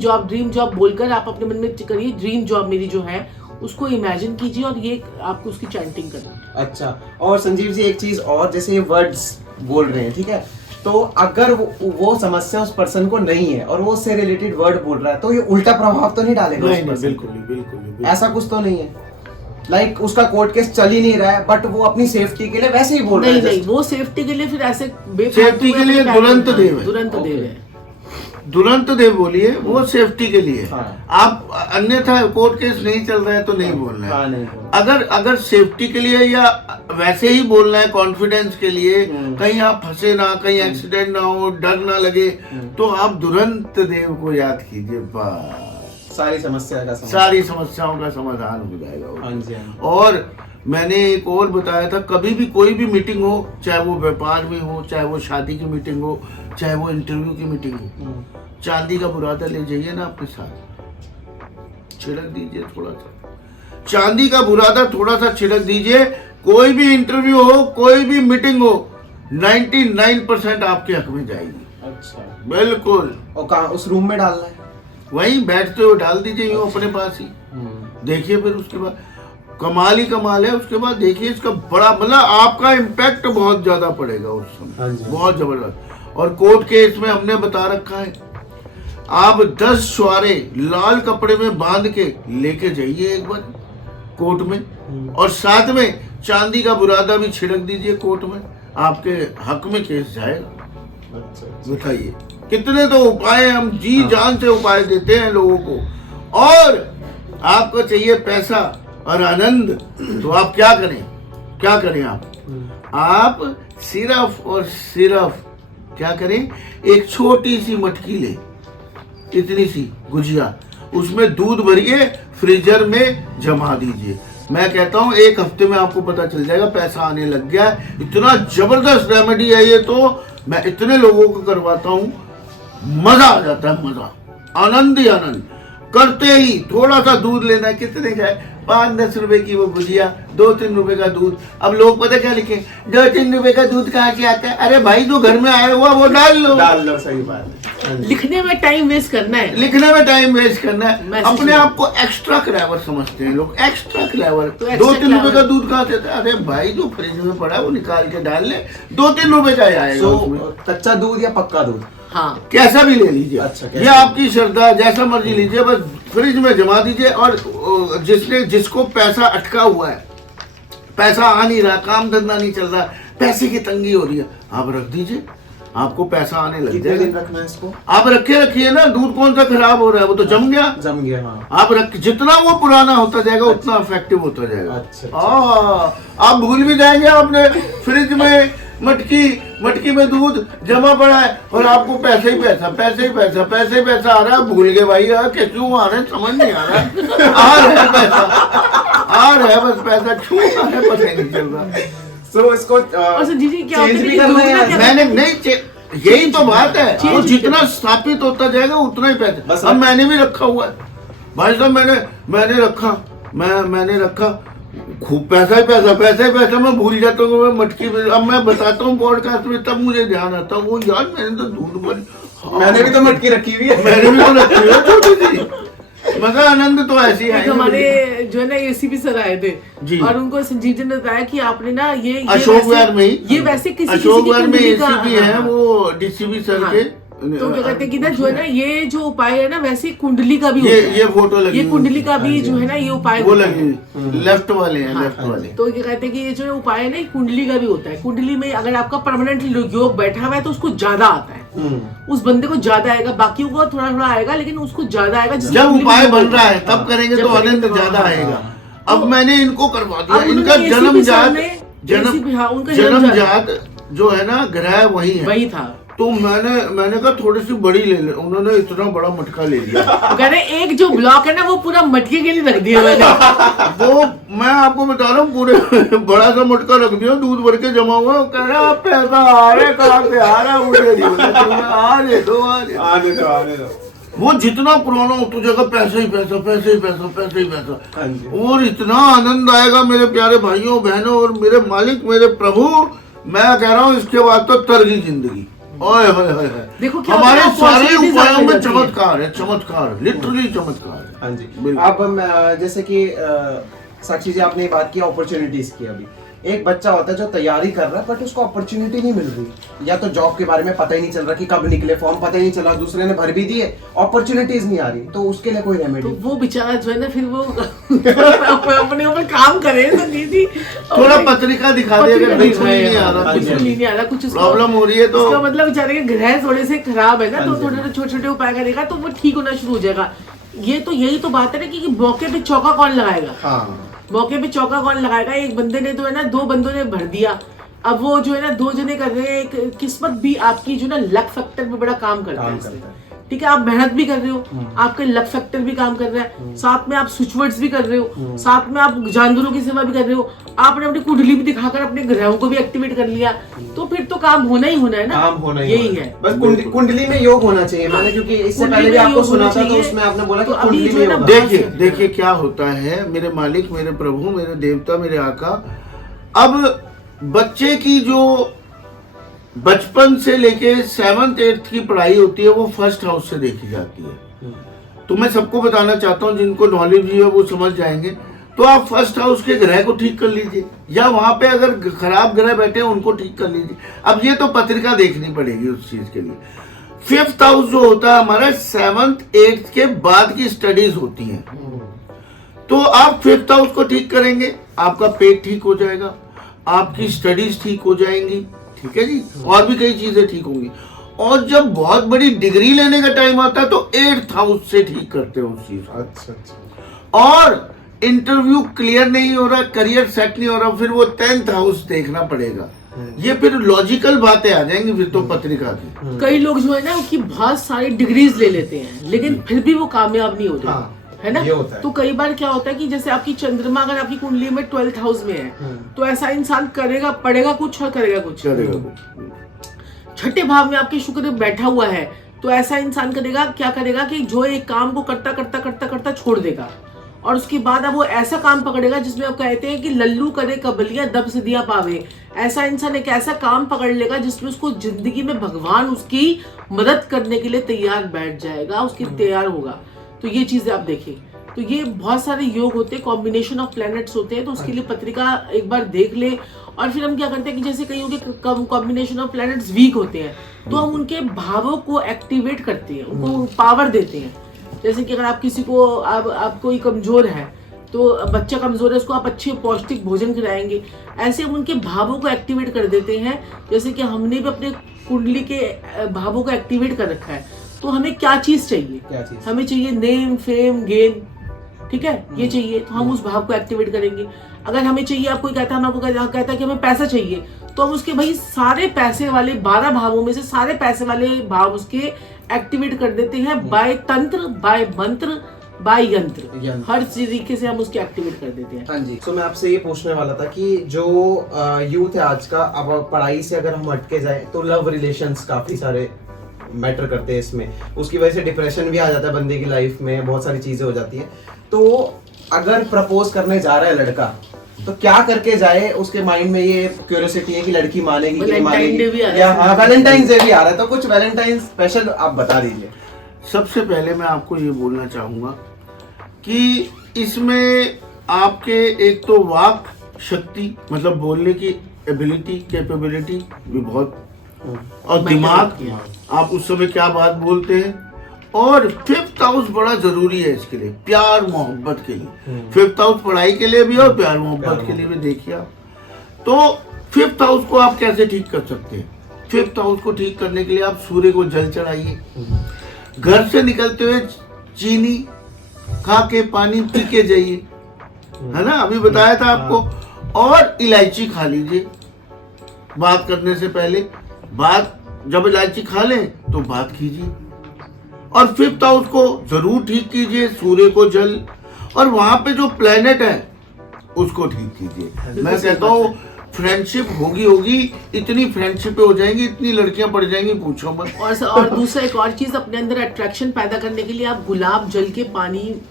जॉब बोलकर आप अपने मन में करिए ड्रीम जॉब मेरी जो है उसको इमेजिन कीजिए और ये आपको उसकी चैंटिंग करनी है। अच्छा, और संजीव जी एक चीज और, जैसे ये वर्ड्स बोल रहे हैं, ठीक है, तो अगर वो समस्या उस पर्सन को नहीं है और वो उससे रिलेटेड वर्ड बोल रहा है तो ये उल्टा प्रभाव तो नहीं डालेगा उस नहीं person बिल्कुल पे? नहीं, बिल्कुल नहीं, बिल्कुल। ऐसा कुछ तो नहीं है, लाइक उसका कोर्ट केस चल ही नहीं रहा है बट वो अपनी सेफ्टी के लिए वैसे ही बोल रहा है नहीं just। वो सेफ्टी के लिए फिर ऐसे सेफ्टी के लिए दुरंत देव है। तुरंत Okay. देव है। दुरंत देव बोलिए, वो सेफ्टी के लिए। हाँ। आप अन्यथा कोर्ट केस नहीं चल रहा है तो नहीं बोलना है। हाँ, नहीं बोलना। अगर सेफ्टी के लिए या वैसे ही बोलना है कॉन्फिडेंस के लिए, कहीं आप फंसे ना, कहीं एक्सीडेंट ना हो, डर ना लगे, तो आप दुरंत देव को याद कीजिए, बस सारी समस्या का समाधान। सारी समस्याओं का समाधान हो जाएगा वो। हाँ जी, हाँ जी। और मैंने एक और बताया था, कभी भी कोई भी मीटिंग हो, चाहे वो व्यापार में हो, चाहे वो शादी की मीटिंग हो, चाहे वो इंटरव्यू की मीटिंग हो, चांदी का बुरादा ले जाइए ना अपने साथ, छिड़क दीजिए थोड़ा सा, चांदी का बुरादा थोड़ा सा छिड़क दीजिए। कोई भी इंटरव्यू हो, कोई भी मीटिंग हो, 99% आपके हक में जाएगी। अच्छा, बिल्कुल। और कहाँ उस रूम में डालना है? वहीं बैठते हुए डाल दीजिए यूं अपने पास ही। देखिए फिर उसके बाद कमाल ही कमाल है। उसके बाद देखिए इसका बड़ा मतलब आपका इम्पैक्ट बहुत ज्यादा पड़ेगा उस हाँ समय, जी। बहुत जबरदस्त। और कोर्ट केस में हमने बता रखा है, आप 10 छुआरे लाल कपड़े में बांध के लेके जाइए एक बार कोर्ट में, और साथ में चांदी का बुरादा भी छिड़क दीजिए कोर्ट में, आपके हक में केस जाएगा। अच्छा, बताइए कितने तो उपाय हम जी जान से उपाय देते हैं लोगों को। और आपको चाहिए पैसा और आनंद, तो आप क्या करें, क्या करें आप सिर्फ और सिर्फ क्या करें, एक छोटी सी मटकी ले, इतनी सी गुजिया, उसमें दूध भरिए, फ्रीजर में जमा दीजिए। मैं कहता हूँ 1 हफ्ते में आपको पता चल जाएगा पैसा आने लग गया है। इतना जबरदस्त रेमेडी है ये, तो मैं इतने लोगों को करवाता हूँ, मजा आ जाता है, मजा, आनंद ही आनंद। करते ही थोड़ा सा दूध लेना है, कितने का है, 5-10 रुपए की वो गुजिया, 2-3 रुपए का दूध। अब लोग पता क्या लिखे, 2-3 रुपए का दूध कहाँ से आता है? अरे भाई जो घर में आया हुआ वो डाल लो। सही बात है। लिखने में टाइम वेस्ट करना है, लिखने में टाइम वेस्ट करना है। मैसेज अपने में। आप को एक्स्ट्रा क्लेवर समझते हैं लोग, एक्स्ट्रा क्लेवर। तो extra 2-3 रुपए clever। का दूध कहाँ से आता है? अरे भाई जो फ्रिज में पड़ा है वो निकाल के डाल ले, 2-3 रुपए का ही आएगा उसमें। कच्चा दूध या पक्का दूध? हाँ कैसा भी ले लीजिए, अच्छा, कैसा ये आपकी श्रद्धा, जैसा मर्जी लीजिए, बस फ्रिज में जमा दीजिए। और जिसको पैसा अटका हुआ है, पैसा आ नहीं रहा, काम धंधा नहीं चल रहा, पैसे की तंगी हो रही है, आप रख दीजिए, आपको पैसा आने लग कितने दिन जाएगा। रखना है इसको? आप रखिए ना, दूध कौन सा खराब हो रहा है, वो तो जम गया। जम गया, हाँ। आप जितना वो पुराना होता जाएगा उतना इफेक्टिव होता जाएगा। अच्छा। आप भूल भी जाएंगे आपने फ्रिज में मटकी में दूध जमा पड़ा है और आपको पैसे ही पैसा आ रहा है। भूल गए भाई, क्यों आ रहा है समझ नहीं आ रहा है, आ रहा है पैसा, आ रहा है बस पैसा, क्यों आ रहा है पता ही नहीं चल रहा। सो इसको और संजीव जी क्या change होता है भी कि करना दूध है ना यार। क्या मैंने नहीं, यही तो बात है, Change वो भी जितना स्थापित होता जाएगा उतना ही पैसा। बस अब मैंने भी रखा हुआ है भाई साहब, मैंने रखा खूब पैसा ही पैसा, मैं भूल जाता हूँ मैं मटकी में। अब मैं बताता हूँ पॉडकास्ट में, तब मुझे ध्यान आता है, वो यार मैंने तो दूध भरी, मैंने भी तो मटकी रखी हुई है। मैंने भी तो रखी है छोटी सी। मजा आनंद तो ऐसी एक है। हमारे जो है ना एसीपी सर आए थे जी। और उनको संजीव जी ने बताया कि आपने ना ये अशोक वैसे- विहार में ही, ये वैसे किसी अशोक की विहार में कुंडली का- एसीपी हाँ, है हाँ। वो डीसीपी सर हाँ। के। तो क्या कहते हैं कि ना जो है ना ये जो उपाय है ना वैसे कुंडली का भी ये होता है। ये फोटो लगी ये हुई कुंडली है। का भी जो है ना ये उपाय वो होता है। लगी लेफ्ट वाले हैं, हाँ, लेफ्ट वाले। तो क्या कहते हैं कि ये जो उपाय है ना ये कुंडली का भी होता है। कुंडली में अगर आपका परमानेंट योग बैठा हुआ है तो उसको ज्यादा आता है, उस बंदे को ज्यादा आएगा, बाकियों को थोड़ा थोड़ा आएगा लेकिन उसको ज्यादा आएगा। जिसकी जब कुंडली उपाय में बन योग रहा है बैठा तब करेंगे जब तो करेंगे आनंद तो ज्यादा हाँ, आएगा। अब मैंने इनको करवा दिया, अब उन्होंने इनका ACP जन्म सर ने जात, हाँ, उनका जन्म जात जो है ना ग्रह वही है। वही था। तो मैंने कहा थोड़ी सी बड़ी ले ले, उन्होंने इतना बड़ा मटका ले लिया। वो कह रहे हैं, एक जो ब्लॉक है ना वो पूरा मटके के लिए रख दिया मैंने। वो मैं आपको बता रहा हूँ, पूरे बड़ा सा मटका रख दिया, दूध भर के जमा हुआ। कह रहा है पैसा आ रहा है, कहाँ से आ रहा है, मुझे नहीं पता, आने दो। आने दो। वो जितना पुराना हो तो जगह पैसा ही पैसा, पैसा ही पैसा, पैसा ही पैसा। हाँ जी। और इतना आनंद आएगा मेरे प्यारे भाइयों बहनों और मेरे मालिक मेरे प्रभु, मैं कह रहा हूँ इसके बाद तो तर गई जिंदगी। ओए होए होए होए। देखो क्या हमारे होता है, सारे opportunities उपायों आने में लगती है। चमत्कार है, चमत्कार, लिटरली चमत्कार है। हाँ जी। बिल्कुल। अब जैसे कि साक्षी जी आपने बात की अपॉर्चुनिटीज की, अभी एक बच्चा होता है जो तैयारी कर रहा है बट उसको अपॉर्चुनिटी नहीं मिल रही, या तो जॉब के बारे में पता ही नहीं चल रहा कि कब निकले फॉर्म, पता ही नहीं चला, दूसरे ने भर भी दिए, अपॉर्चुनिटीज नहीं आ रही, तो उसके लिए कोई तो रेमेडी? वो बेचारा जो है ना फिर वो अपने ऊपर काम करे तो दीदी थोड़ा पत्रिका दिखा दे, अगर बिल्कुल ही नहीं आ रहा, बिल्कुल ही नहीं आ रहा, कुछ उसको- प्रॉब्लम हो रही है तो उसका मतलब बेचारे के ग्रह थोड़े से खराब है ना, तो हाँ जी। थोड़े छोटे छोटे उपाय करेगा तो वो ठीक होना शुरू हो जाएगा। ये तो यही तो बात है ना कि मौके पे चौका कौन लगाएगा, हाँ मौके पे चौका कौन लगाएगा। एक बंदे ने तो है ना 2 बंदों ने भर दिया, अब वो जो है ना 2 जने कर रहे हैं, एक किस्मत भी आपकी जो ना लक फैक्टर में बड़ा काम करता काम है करता इसमें। है। ठीक है, आप मेहनत भी कर रहे हो, आपके लक फैक्टर भी काम कर रहा है, साथ में आप स्विच वर्ड्स भी कर रहे हो, साथ में आप जानवरों की सेवा भी कर रहे हो, आपने अपनी कुंडली भी दिखाकर अपने ग्रहों को भी एक्टिवेट कर लिया, तो फिर तो काम होना ही होना है ना। काम होना ही यही होना है। बस कुंडली में योग होना चाहिए। मैंने क्योंकि इससे कुंडली पहले भी में आपको योग सुना होना था, तो चाहिए। उसमें आपने बोला तो कि अभी कुंडली जो में है ना योग। देखिए देखिए क्या होता है मेरे मालिक मेरे प्रभु मेरे देवता मेरे आका, अब बच्चे की जो बचपन से लेके 7th 8th की पढ़ाई होती है वो फर्स्ट हाउस से देखी जाती है। तो मैं सबको बताना चाहता हूँ, जिनको नॉलेज है वो समझ जाएंगे। तो आप फर्स्ट हाउस के ग्रह को ठीक कर लीजिए, या वहां पे अगर खराब ग्रह बैठे हैं उनको ठीक कर लीजिए। अब ये तो पत्रिका देखनी पड़ेगी उस चीज के लिए। 5th हाउस जो होता है हमारा 7th 8th के बाद की स्टडीज होती हैं, तो आप 5th हाउस को ठीक करेंगे, आपका पेट ठीक हो जाएगा, आपकी स्टडीज ठीक हो जाएंगी, ठीक है जी, और भी कई चीजें ठीक होंगी। और जब बहुत बड़ी डिग्री लेने का टाइम आता है तो 8th हाउस से ठीक करते हो उस चीज को। अच्छा अच्छा। और इंटरव्यू क्लियर नहीं हो रहा, करियर सेट नहीं हो रहा, फिर वो 10th हाउस देखना पड़ेगा। ये फिर लॉजिकल बातें आ जाएंगी फिर तो पत्रिका की। कई लोग जो है ना उसकी बहुत सारी डिग्रीज ले लेते हैं लेकिन फिर भी वो कामयाब नहीं होते। हाँ, है ना, ये होता है। तो कई बार क्या होता है कि जैसे आपकी चंद्रमा अगर आपकी कुंडली में 12th हाउस में है तो ऐसा इंसान करेगा, पढ़ेगा कुछ और करेगा कुछ। चलेगा कुछ। छठे भाव में आपके शुक्र बैठा हुआ है तो ऐसा इंसान करेगा, क्या करेगा कि जो एक काम को करता करता करता करता छोड़ देगा, और उसके बाद अब वो ऐसा काम पकड़ेगा जिसमें आप कहते हैं कि लल्लू करे कबलिया दब से दिया पावे। ऐसा इंसान एक ऐसा काम पकड़ लेगा जिसमें उसको जिंदगी में भगवान उसकी मदद करने के लिए तैयार बैठ जाएगा, उसकी तैयार होगा। तो ये चीजें आप देखें, तो ये बहुत सारे योग होते हैं, कॉम्बिनेशन ऑफ प्लैनेट्स होते हैं, तो उसके लिए पत्रिका एक बार देख ले। और फिर हम क्या करते हैं कि जैसे कईयों के कॉम्बिनेशन ऑफ प्लैनेट्स वीक होते हैं तो हम उनके भावों को एक्टिवेट करते हैं, उनको पावर देते हैं। जैसे कि अगर आप किसी को आप कोई कमजोर है तो बच्चा कमजोर है, उसको आप अच्छे पौष्टिक भोजन खिलाएंगे, ऐसे हम उनके भावों को एक्टिवेट कर देते हैं। जैसे कि हमने भी अपने कुंडली के भावों को एक्टिवेट कर रखा है, तो हमें क्या चीज चाहिए? क्या चीज? हमें चाहिए नेम फेम गेन, ठीक है, ये चाहिए तो हम उस भाव को एक्टिवेट करेंगे। अगर हमें चाहिए, आप कोई कहता है, हम आपको कहता है कि हमें पैसा चाहिए, तो हम उसके भाई सारे पैसे वाले 12 भावों में से सारे पैसे वाले भाव उसके एक्टिवेट कर देते हैं, बाय तंत्र बाय मंत्र बाय यंत्र, हर तरीके से हम उसके एक्टिवेट कर देते हैं। हाँ जी। तो मैं आपसे ये पूछने वाला था कि जो यूथ है आज का, अब पढ़ाई से अगर हम हटके जाए तो लव रिलेशंस काफी सारे मैटर करते हैं इसमें, उसकी वजह से डिप्रेशन भी आ जाता है बंदे की लाइफ में, बहुत सारी चीजें हो जाती हैं। तो अगर प्रपोज करने जा रहा है लड़का तो क्या करके जाए? उसके माइंड में ये क्यूरियोसिटी है कि लड़की मानेगी कि नहीं मानेगी, या हाँ वैलेंटाइन डे भी आ रहा है, तो कुछ वैलेंटाइन स्पेशल आप बता दीजिए। सबसे पहले मैं आपको ये बोलना चाहूँगा कि इसमें आपके एक तो वाक शक्ति, मतलब बोलने की एबिलिटी, कैपेबिलिटी भी बहुत, और दिमाग, आप उस समय क्या बात बोलते हैं। और 5th हाउस बड़ा जरूरी है इसके लिए, प्यार मोहब्बत के लिए। 5th हाउस पढ़ाई के लिए भी और प्यार मोहब्बत के लिए भी। देखिए आप, तो 5th हाउस को आप कैसे ठीक कर सकते हैं? 5th हाउस को ठीक करने के लिए आप सूर्य को जल चढ़ाइए, घर से निकलते हुए चीनी खा के पानी पी के जाइए, है ना, अभी बताया था आपको। और इलायची खा लीजिए बात करने से पहले, बात जब इलायची खा लें तो बात कीजिए। और 5th हाउस को जरूर ठीक कीजिए, सूर्य को जल, और वहां पे जो प्लेनेट है उसको ठीक कीजिए। मैं कहता हूँ फ्रेंडशिप होगी, इतनी फ्रेंडशिप हो जाएंगी, इतनी लड़कियां पड़ जाएंगी, पूछो मत। और दूसरा एक और चीज, अपने अंदर अट्रैक्शन पैदा करने के लिए आप गुलाब जल के पानी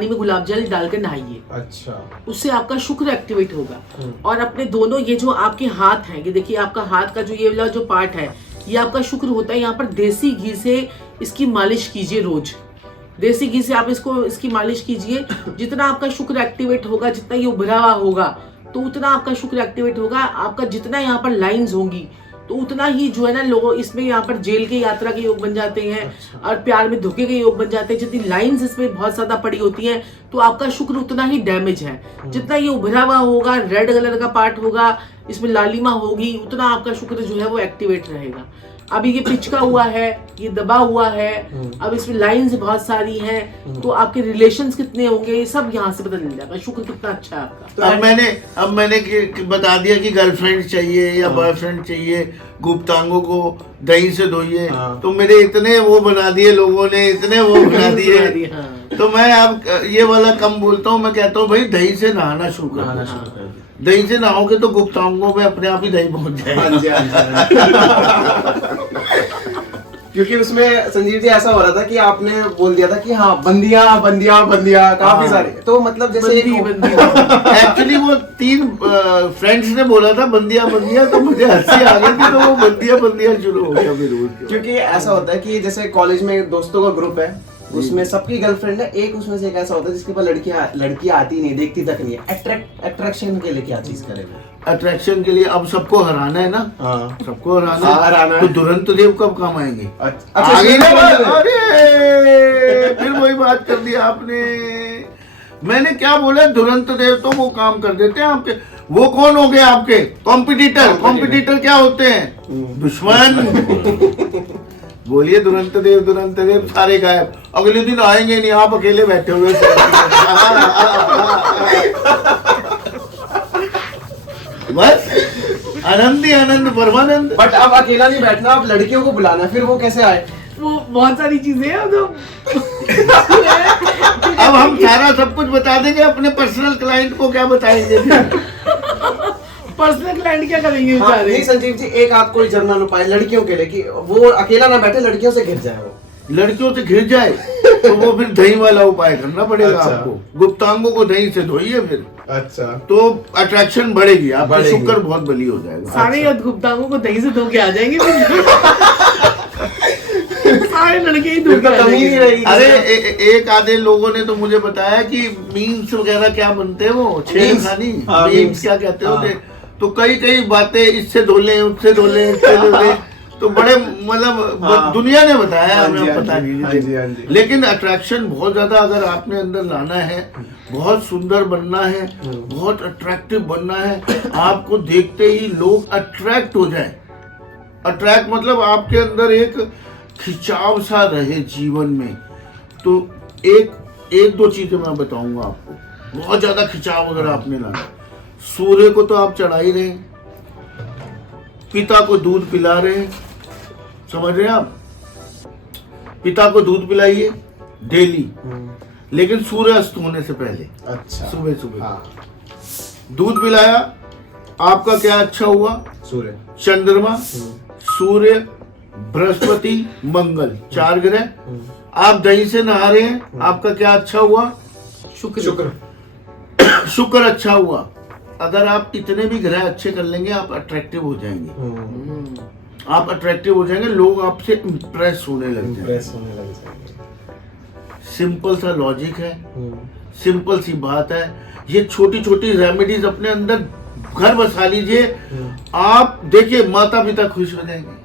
में गुलाब जल डालकर नहाइए। अच्छा, उससे आपका शुक्र एक्टिवेट होगा। और अपने दोनों ये जो आपके हाथ हैं, ये देखिए आपका हाथ का जो ये वाला जो पार्ट है, ये आपका शुक्र होता है। यहाँ पर देसी घी से इसकी मालिश कीजिए रोज। देसी घी से आप इसकी मालिश कीजिए। जितना आपका शुक्र एक्टिवेट होगा, जितना ये उभरा हुआ होगा, तो उतना आपका शुक्र एक्टिवेट होगा। आपका जितना यहाँ पर लाइंस होंगी, तो उतना ही जो है ना लोगों इसमें यहाँ पर जेल के यात्रा के योग बन जाते हैं। अच्छा। और प्यार में धोखे के योग बन जाते हैं। जितनी लाइंस इसमें बहुत ज्यादा पड़ी होती हैं, तो आपका शुक्र उतना ही डैमेज है। जितना ये उभरा हुआ होगा, रेड कलर का पार्ट होगा, इसमें लालिमा होगी, उतना आपका शुक्र जो है वो एक्टिवेट रहेगा। अभी ये पिचका हुआ है, ये दबा हुआ है, अब इसमें लाइंस बहुत सारी हैं, तो आपके रिलेशंस कितने होंगे, ये सब यहाँ से पता चल जाएगा शुक्र कितना अच्छा है आपका। तो अब मैंने बता दिया कि गर्लफ्रेंड चाहिए या बॉयफ्रेंड चाहिए, गुप्तांगों को दही से धोइए। तो मेरे इतने वो बना दिए लोगों ने, इतने वो बना दिए। तो मैं अब ये वाला कम बोलता हूँ, मैं कहता हूँ भाई दही से नहाना शुरू कर। दही से नहाओगे तो गुप्तांगों में अपने आप ही दही पहुंच जाएगा। क्योंकि उसमें संजीव जी ऐसा हो रहा था कि आपने बोल दिया था कि हाँ बंदियां बंदियां बंदियां काफी सारे, तो मतलब जैसे एक्चुअली वो 3 फ्रेंड्स ने बोला था बंदियां बंदियां, तो मुझे हंसी आ गई थी, तो वो बंदियां बंदियां शुरू हो गया फिर। क्योंकि ऐसा होता है कि जैसे कॉलेज में दोस्तों का ग्रुप है, उसमें सबकी गर्लफ्रेंड है, एक उसमें से एक ऐसा होता है जिसके पास लड़कियां आती नहीं, देखती तक नहीं है। अट्रैक्शन के लिए क्या चीज करे? अट्रैक्शन के लिए अब सबको हराना है ना। सबको हराना है। तो दुरंत देव कब काम आएंगे? आगे अरे फिर वही बात कर दी आपने। मैंने क्या बोला? दुरंत देव तो वो काम कर देते हैं आपके। वो कौन हो गए आपके? कॉम्पिटिटर क्या होते हैं? दुश्मन। बोलिए दुरंत देव सारे गायब। अगले दिन आएंगे नहीं, आप अकेले बैठे हुए। बस आनंद ही आनंद, परमानंद। बट अब अकेला नहीं बैठना, अब लड़कियों को बुलाना, फिर वो कैसे आए? वो बहुत सारी चीजें हैं। तो अब हम सारा सब कुछ बता देंगे, अपने पर्सनल क्लाइंट को क्या बताएंगे? पर्सनल क्लाइंट क्या करेंगे? हाँ, नहीं संजीव जी, एक आध कोई जर्नल उपाय लड़कियों के लिए कि वो अकेला ना बैठे, लड़कियों से घिर जाए। वो लड़कियों से घिर जाए तो वो फिर दही वाला उपाय करना पड़ेगा। अच्छा। आपको गुप्तांगों को दही से धोइए फिर। अच्छा, तो अट्रैक्शन बढ़ेगी, आपका शुक्र बहुत बली हो जाएगा। सारे गुप्तांगों को दही से धो के आ जाएंगे। सारे लड़के ही धो के आ जाएंगे। अरे एक आधे लोगों ने तो मुझे बताया कि मीम्स वगैरह क्या बनते हैं, वो छेड़खानी मीम्स क्या कहते होते, तो कई बातें इससे धो लें, उससे धो लें, इससे धो लें, तो बड़े मतलब दुनिया ने बताया, हमें पता नहीं। लेकिन अट्रैक्शन बहुत ज्यादा अगर आपने अंदर लाना है, बहुत सुंदर बनना है, बहुत अट्रैक्टिव बनना है, आपको देखते ही लोग अट्रैक्ट हो जाए। अट्रैक्ट मतलब आपके अंदर एक खिंचाव सा रहे जीवन में। तो एक दो चीजें मैं बताऊंगा आपको। बहुत ज्यादा खिंचाव अगर आपने लाना, सूर्य को तो आप चढ़ा ही रहे, पिता को दूध पिला रहे, समझ रहे हैं आप? पिता को दूध पिलाइए डेली, लेकिन सूर्य अस्त होने से पहले। अच्छा, सुबह दूध पिलाया, आपका क्या अच्छा हुआ? सूर्य, चंद्रमा, सूर्य, बृहस्पति, मंगल, 4 ग्रह। आप दही से नहा रहे हैं, आपका क्या अच्छा हुआ? शुक्र अच्छा हुआ। अगर आप इतने भी ग्रह अच्छे कर लेंगे, आप अट्रैक्टिव हो जाएंगे। आप अट्रैक्टिव हो जाएंगे, लोग आपसे इम्प्रेस होने लग जाएंगे। सिंपल सा लॉजिक है, सिंपल सी बात है। ये छोटी छोटी रेमेडीज अपने अंदर घर बसा लीजिए, आप देखिए माता पिता खुश हो जाएंगे।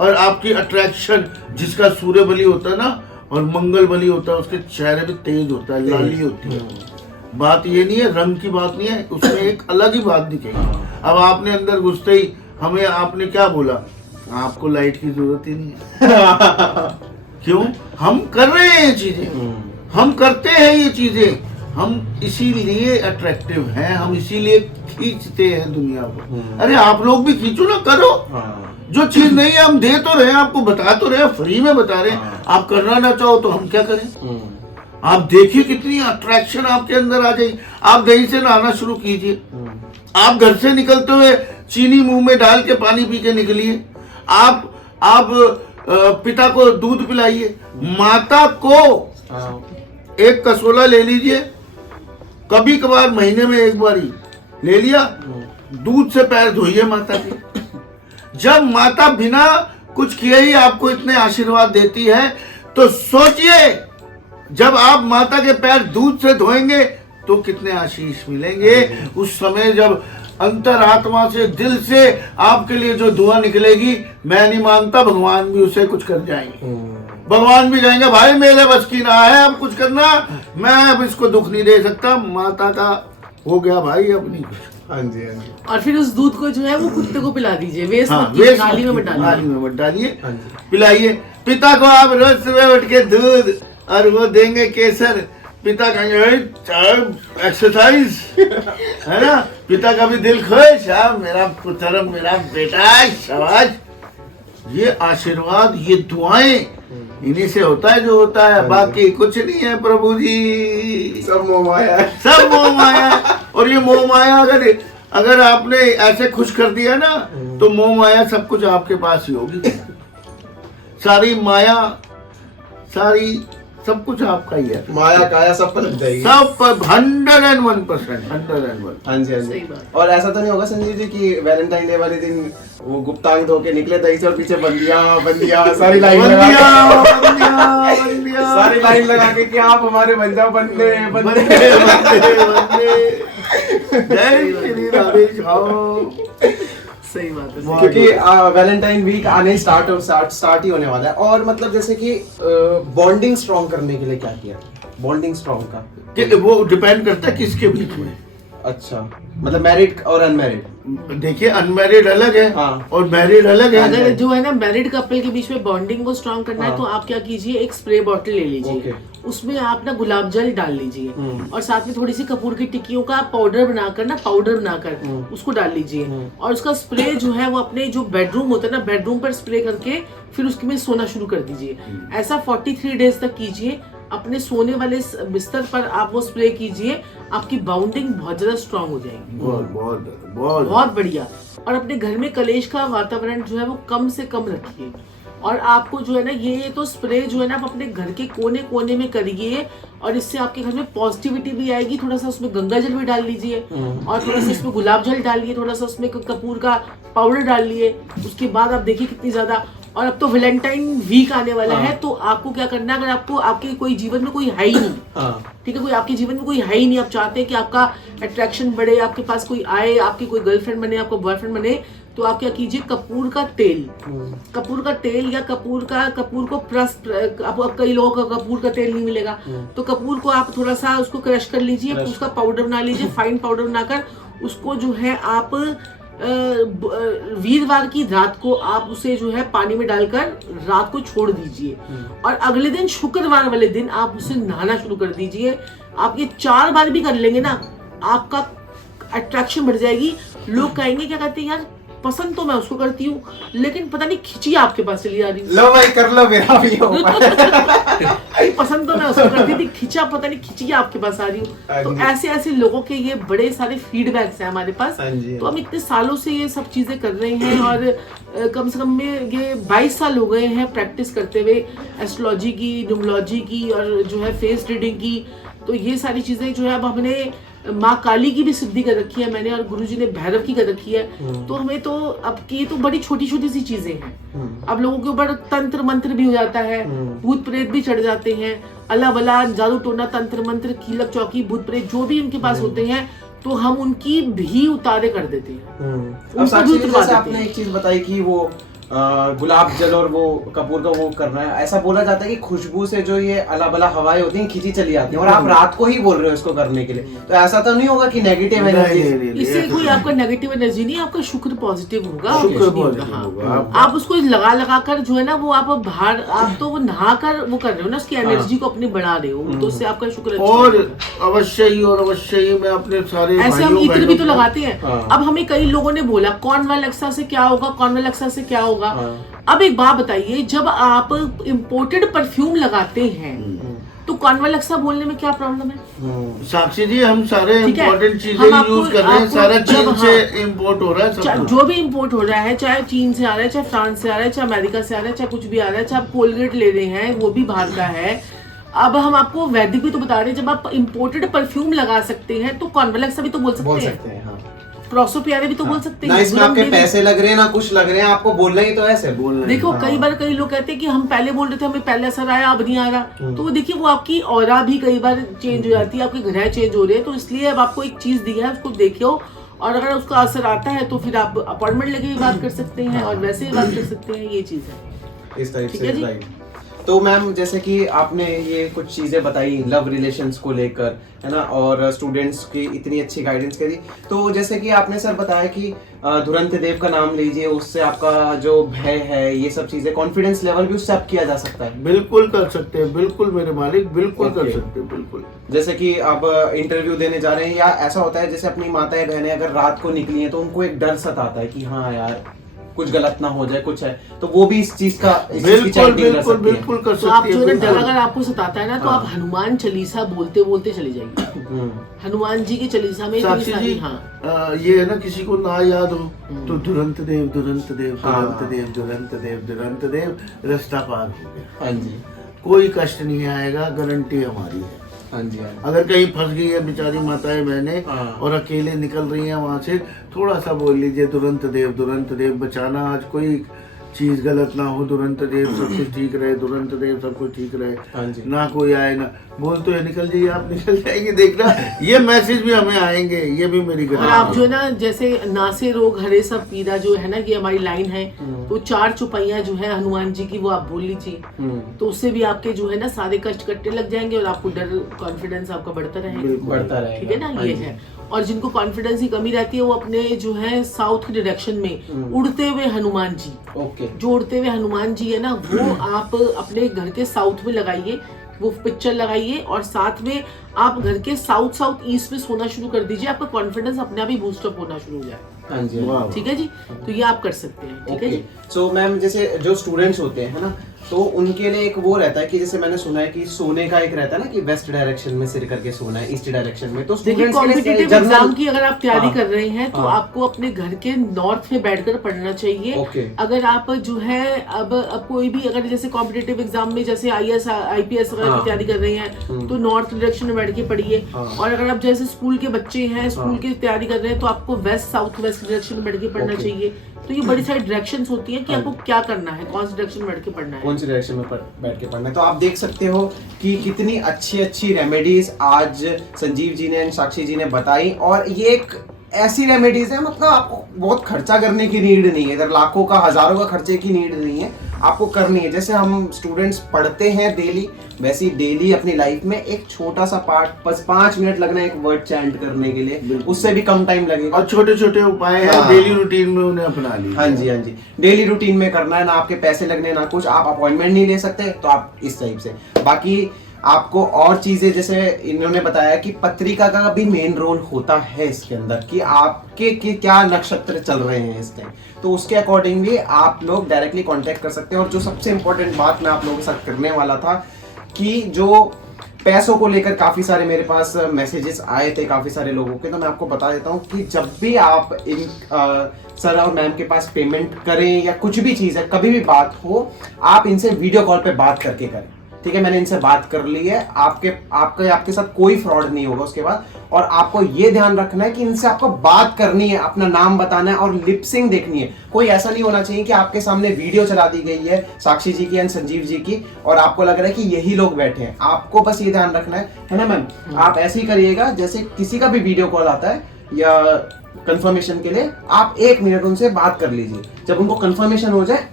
और आपकी अट्रैक्शन, जिसका सूर्य बली होता है ना और मंगल बली होता है, उसके चेहरे पे तेज होता है, लाली होती है। बात ये नहीं है, रंग की बात नहीं है, उसमें एक अलग ही बात दिखेगी। अब आपने अंदर घुसते ही हमें आपने क्या बोला? आपको लाइट की जरूरत ही नहीं है। क्यों? हम कर रहे हैं ये चीजें, हम करते हैं ये चीजें, हम इसीलिए अट्रैक्टिव हैं, हम इसीलिए खींचते हैं दुनिया को। अरे आप लोग भी खींचो ना, करो। जो चीज नहीं है हम दे तो रहे हैं, आपको बता तो रहे हैं, फ्री में बता रहे हैं। आप करना ना चाहो तो हम क्या करें? आप देखिए कितनी अट्रैक्शन आपके अंदर आ जाएगी। आप दही से नहाना शुरू कीजिए, आप घर से निकलते हुए चीनी मुंह में डाल के पानी पी के निकलिए, आप पिता को दूध पिलाइए, माता को एक कसोला ले लीजिए, कभी कभार महीने में एक बार ही ले लिया, दूध से पैर धोइए माता के। जब माता बिना कुछ किए ही आपको इतने आशीर्वाद देती है, तो सोचिए जब आप माता के पैर दूध से धोएंगे तो कितने आशीष मिलेंगे। उस समय जब अंतरात्मा से, दिल से आपके लिए जो दुआ निकलेगी, मैं नहीं मानता भगवान भी उसे कुछ कर जाएंगे। भगवान भी कहेंगे भाई मेरे बस की ना है अब कुछ करना, मैं अब इसको दुख नहीं दे सकता, माता का हो गया भाई अब नहीं कुछ। हाँ जी, हाँ जी। और फिर उस दूध को जो है वो कुत्ते को पिला दीजिए, वेस्ट हाँ, मत कीजिए, नाली में मत डालिए। नाली में मत डालिए, हाँ जी। पिलाइए। पिता को आप रोज सुबह उठ के दूध और वो देंगे केसर, पिता कहेंगे एक्सरसाइज है ना, पिता का भी दिल खुश, हाँ मेरा पुत्र मेरा बेटा शाबाश। ये आशीर्वाद, ये दुआएं इन्हीं से होता है जो होता है, बाकी कुछ नहीं है प्रभु जी, सब मोह माया है। सब मोह माया। और ये मोह माया अगर आपने ऐसे खुश कर दिया ना, तो मोह माया सब कुछ आपके पास ही होगी। सारी माया, सारी सब कुछ आपका ही है, माया काया सब पर लग जाएगी, सब 101%, 101। हाँ जी, हाँ सही जी। बात। और ऐसा तो नहीं होगा संजीव जी कि वैलेंटाइन डे वाले दिन वो गुप्तांग धो के निकले दही से और पीछे बंदिया सारी लाइन लगा के, सारी लाइन लगा के कि आप हमारे बन जाओ बंदे बंदे। जय श्री राधे श्याम। सही बात है। क्योंकि वैलेंटाइन वीक आने स्टार्ट ही होने वाला है। और मतलब जैसे कि बॉन्डिंग स्ट्रॉन्ग करने के लिए क्या किया, बॉन्डिंग स्ट्रॉन्ग का? कि वो डिपेंड करता है किसके बीच में। अच्छा, मतलब मैरिड और अनमैरिड? देखिए अनमैरिड अलग है, हाँ। और मैरिड अलग है। अगर जो है ना मैरिड कपल के बीच में बॉन्डिंग को स्ट्रॉन्ग करना है, हाँ। तो आप क्या कीजिए, एक स्प्रे बॉटल ले लीजिए, ओके। उसमें आप ना गुलाब जल डाल लीजिए, और साथ में थोड़ी सी कपूर की टिक्कियों का पाउडर बनाकर उसको डाल लीजिए, और उसका स्प्रे जो है वो अपने जो बेडरूम होता है ना, बेडरूम पर स्प्रे करके फिर उसके में सोना शुरू कर दीजिए। ऐसा 43 डेज तक कीजिए, अपने सोने वाले बिस्तर पर आप वो स्प्रे कीजिए, आपकी बाउंडिंग बहुत ज्यादा स्ट्रांग हो जाएगी। बहुत बढ़िया। और अपने घर में कलेश का वातावरण जो है वो कम से कम रखिए। और आपको जो है ना ये तो स्प्रे जो है ना आप अपने घर के कोने कोने में करिए, और इससे आपके घर में पॉजिटिविटी भी आएगी। थोड़ा सा उसमें गंगा जल भी डाल लीजिए, और थोड़ा सा इसमें गुलाब जल डालिए, थोड़ा सा उसमें कपूर का पाउडर डालिए। उसके बाद आप देखिए कितनी ज्यादा। और अब तो वैलेंटाइन वीक आने वाला है, तो आपको क्या करना है, अगर आपको आपके कोई जीवन में कोई है ही नहीं, ठीक है, कोई आपके जीवन में कोई है ही नहीं, आप चाहते हैं कि आपका अट्रैक्शन बढ़े, आपके पास कोई आए, आपकी कोई गर्लफ्रेंड बने, आपका बॉयफ्रेंड बने, तो आप क्या कीजिए, कपूर का तेल या कपूर को प्रेस, अब कई लोगों को कपूर का तेल नहीं मिलेगा, तो कपूर को आप थोड़ा सा उसको क्रश कर लीजिए, उसका पाउडर बना लीजिए, फाइन पाउडर बनाकर उसको जो है आप वीरवार की रात को आप उसे जो है पानी में डालकर रात को छोड़ दीजिए, और अगले दिन शुक्रवार वाले दिन आप उसे नहाना शुरू कर दीजिए। आप ये 4 बार भी कर लेंगे ना, आपका अट्रैक्शन बढ़ जाएगी। लोग कहेंगे क्या कहते हैं, यार पसंद तो मैं उसको करती हूँ, लेकिन पता नहीं खिंची आपके पास चली आ रही है। लो भाई कर लो, मेरा भी हो पसंद तो मैं उसको करती थी, खिंचा पता नहीं खिंची आपके पास आ रही हूँ। तो ऐसे लोगों के ये बड़े सारे फीडबैक्स हैं हमारे पास। तो हम इतने सालों से ये सब चीजें कर रहे हैं, और कम से कम में ये 22 साल हो गए हैं प्रैक्टिस करते हुए, एस्ट्रोलॉजी की, न्यूमरोलॉजी की, और जो है फेस रीडिंग की। तो ये सारी चीजें जो है अब हमने माँ काली की भी सिद्धि कर रखी है मैंने, और गुरुजी ने भैरव की कर रखी है। तो हमें तो अब की तो बड़ी छोटी छोटी सी चीजें हैं। अब लोगों के ऊपर तंत्र मंत्र भी हो जाता है, भूत प्रेत भी चढ़ जाते हैं, अला बला जादू टोना तंत्र मंत्र कीलक चौकी भूत प्रेत जो भी उनके पास होते हैं, तो हम उनकी भी उतारे कर देते हैं। अब साक्षी जी, जैसे आपने एक चीज बताई कि वो गुलाब जल और वो कपूर का वो करना है, ऐसा बोला जाता है कि खुशबू से जो ये अला बला हवाएं होती हैं खींची चली आती हैं, और आप रात को ही बोल रहे हो इसको करने के लिए, तो ऐसा तो नहीं होगा कि नेगेटिव एनर्जी? इससे कोई आपका नेगेटिव एनर्जी नहीं, आपका शुक्र पॉजिटिव होगा। होगा। आप उसको लगा कर जो है ना वो आप बाहर, आप तो वो नहा कर वो कर रहे हो ना, उसकी एनर्जी को अपनी बढ़ा रहे हो, तो उससे आपका शुक्र और अवश्य ही मैं अपने सारे ऐसे हम इत्र भी तो लगाते हैं। अब हमें कई लोगों ने बोला कॉन्वालेक्सा से क्या होगा, कॉन्वालेक्सा से क्या होगा। अब एक बात बताइए, जब आप इम्पोर्टेड परफ्यूम लगाते हैं तो कॉन्वालेक्सा बोलने में क्या प्रॉब्लम है? साक्षी जी हम सारे ठीक है, इम्पोर्टेंट चीजें हम आपको- यूज कर रहे हैं, आपको सारा जब चीन हाँ, से इम्पोर्ट हो रहा है सब कुछ। जो भी इम्पोर्ट हो रहा है, चाहे चीन से आ रहा है, चाहे फ्रांस से आ रहा है, चाहे अमेरिका से आ रहा है, चाहे कुछ भी आ रहा है, चाहे आप कोलगेट ले रहे हैं वो भी बाहर का है। अब हम आपको वैदिक भी तो बता रहे हैं, जब आप इम्पोर्टेड परफ्यूम लगा सकते हैं तो कॉन्वालेक्सा भी तो बोल सकते हैं, हाँ। प्रोसोपियारे भी तो बोल सकते ना हैं। इसमें आपके पैसे लग रहे हैं ना कुछ लग रहे हैं, आपको बोलना ही तो ऐसे बोलना है। देखो हाँ। कई बार कई लोग कहते हैं कि हम पहले बोल रहे थे हमें पहले असर आया अब नहीं आ रहा, तो वो देखिए वो आपकी ऑरा भी कई बार चेंज हो जाती है, आपके ग्रह चेंज हो रहे हैं, तो इसलिए अब आपको एक चीज दी है उसको देखियो, और अगर उसका असर आता है तो फिर आप अपॉइंटमेंट लेके भी बात कर सकते हैं और वैसे भी बात कर सकते हैं, ये चीज है इस टाइप ठीक से है जी? राइट। तो मैम जैसे कि आपने ये कुछ चीजें बताई लव रिलेशंस को लेकर, है ना, और स्टूडेंट्स की इतनी अच्छी गाइडेंस करी, तो जैसे कि आपने सर बताया कि धुरंत देव का नाम लीजिए, उससे आपका जो भय है ये सब चीजें, कॉन्फिडेंस लेवल भी उससे अप किया जा सकता है। बिल्कुल कर सकते हैं, बिल्कुल मेरे मालिक, बिल्कुल कर Okay. सकते हैं, बिल्कुल। जैसे कि आप इंटरव्यू देने जा रहे हैं, या ऐसा होता है जैसे अपनी माताएं बहनें अगर रात को निकली हैं तो उनको एक डर सताता है कि हाँ यार कुछ गलत ना हो जाए, कुछ है, तो वो भी इस चीज का बिल्कुल बिल्कुल बिल्कुल कर तो आप सकती जो है, ना डर बिल्कुल। अगर आपको सताता है ना तो आप हनुमान चालीसा बोलते बोलते चले जाइए, हनुमान जी की चालीसा में इतनी साक्षी सारी जी हाँ ये है ना, किसी को ना याद हो तो दुरंत देव दुरंत देव हाँ। दुरंत देव दुरंत देव दुरंत देव, रास्ता पार हो गया, हाँ जी, कोई कष्ट नहीं आएगा, गारंटी हमारी है। हाँ जी, हाँ जी। अगर कहीं फंस गई है बेचारी माताएं बहनें हाँ। और अकेले निकल रही हैं वहां से, थोड़ा सा बोल लीजिए दुरंत देव बचाना, आज कोई चीज गलत ना हो, दुरंत देव सब कुछ ठीक रहे, दुरंत देव सब कुछ ठीक हाँ रहे, जी। ना कोई आए ना बोल तो ये निकल जाइए, आप निकल जाएंगे, देखना ये मैसेज भी हमें आएंगे, ये भी मेरी और गारंटी आप जो है ना जैसे नासे रोग हरे सब पीड़ा जो है ना, ये हमारी लाइन है, तो 4 चौपाइयां जो है हनुमान जी की वो आप बोल लीजिए, तो उससे भी आपके जो है ना सारे कष्ट कटने लग जाएंगे और आपको डर कॉन्फिडेंस आपका बढ़ता रहेगा, बढ़ता रहेगा, ठीक है ना, हाँ ये जी। है। और जिनको कॉन्फिडेंस की कमी रहती है वो अपने जो है साउथ की डायरेक्शन में उड़ते हुए हनुमान जी, ओके, जो उड़ते हुए हनुमान जी है ना वो आप अपने घर के साउथ में लगाइए, वो पिक्चर लगाइए और साथ में आप घर के साउथ ईस्ट में सोना शुरू कर दीजिए, आपका कॉन्फिडेंस अपने आप ही बूस्टअप होना शुरू हो जाए, हाँ जी, वाह। ठीक है जी, तो ये आप कर सकते हैं, ठीक है जी। सो मैम जैसे जो स्टूडेंट्स होते हैं ना, तो उनके लिए एक वो रहता है कि जैसे मैंने सुना है कि सोने का एक रहता है ना कि वेस्ट डायरेक्शन में सिर करके सोना है, ईस्ट डायरेक्शन में, तो देखिए स्टूडेंट्स के लिए कॉम्पिटिटिव जनरल- एग्जाम की अगर आप तैयारी हाँ, कर रहे हैं तो हाँ। आपको अपने घर के नॉर्थ में बैठकर पढ़ना चाहिए। ओके। अगर आप जो है अब कोई भी अगर जैसे कॉम्पिटिटिव एग्जाम में जैसे IAS IPS वगैरह हाँ। की तैयारी कर रहे हैं तो नॉर्थ डायरेक्शन में बैठ के पढ़िए, हाँ। और अगर आप जैसे स्कूल के बच्चे हैं, स्कूल हाँ। की तैयारी कर रहे हैं तो आपको वेस्ट साउथ वेस्ट डायरेक्शन में बैठ के पढ़ना ओके। चाहिए। तो ये बड़ी सारी डायरेक्शंस होती हैं कि हाँ। आपको क्या करना है, कौन सी डायरेक्शन में बैठ के पढ़ना है। कौन सी डायरेक्शन में बैठ के पढ़ना है। तो आप देख सकते हो कि कितनी अच्छी अच्छी रेमेडीज आज संजीव जी ने एंड साक्षी जी ने बताई, और ये एक ऐसी रेमेडीज है मतलब आपको बहुत खर्चा करने की नीड नहीं है, इधर लाखों का हजारों का खर्चे की नीड नहीं है, आपको करनी है। जैसे हम स्टूडेंट्स पढ़ते हैं डेली, वैसे ही डेली अपनी लाइफ में एक छोटा सा पार्ट, बस 5 मिनट लगना है एक वर्ड चैंट करने के लिए, उससे भी कम टाइम लगेगा। और छोटे छोटे उपाय हैं हाँ। डेली रूटीन में, उन्हें अपना लीजिए। हाँ जी, हाँ जी, डेली रूटीन में करना है, ना आपके पैसे लगने ना कुछ, आप अपॉइंटमेंट नहीं ले सकते, तो आप इस टाइप से। बाकी आपको और चीजें जैसे इन्होंने बताया कि पत्रिका का भी मेन रोल होता है इसके अंदर, कि आपके कि क्या नक्षत्र चल रहे हैं इस टाइम, तो उसके अकॉर्डिंग भी आप लोग डायरेक्टली कांटेक्ट कर सकते हैं। और जो सबसे इंपॉर्टेंट बात मैं आप लोगों के साथ करने वाला था कि जो पैसों को लेकर काफी सारे मेरे पास मैसेजेस आए थे काफी सारे लोगों के, तो मैं आपको बता देता हूँ कि जब भी आप इन सर और मैम के पास पेमेंट करें या कुछ भी चीज है, कभी भी बात हो, आप इनसे वीडियो कॉल पे बात करके करें, ठीक है। मैंने इनसे बात कर ली है, आपके साथ कोई फ्रॉड नहीं होगा उसके बाद। और आपको ये ध्यान रखना है कि इनसे आपको बात करनी है, अपना नाम बताना है और लिपसिंग देखनी है। कोई ऐसा नहीं होना चाहिए कि आपके सामने वीडियो चला दी गई है साक्षी जी की एंड संजीव जी की और आपको लग रहा है कि यही लोग बैठे हैं। आपको बस ये ध्यान रखना है ना मैम, आप ऐसे ही करिएगा जैसे किसी का भी वीडियो कॉल आता है या कंफर्मेशन के लिए, आप 1 मिनट उनसे बात कर लीजिए। जब उनको कंफर्मेशन हो जाए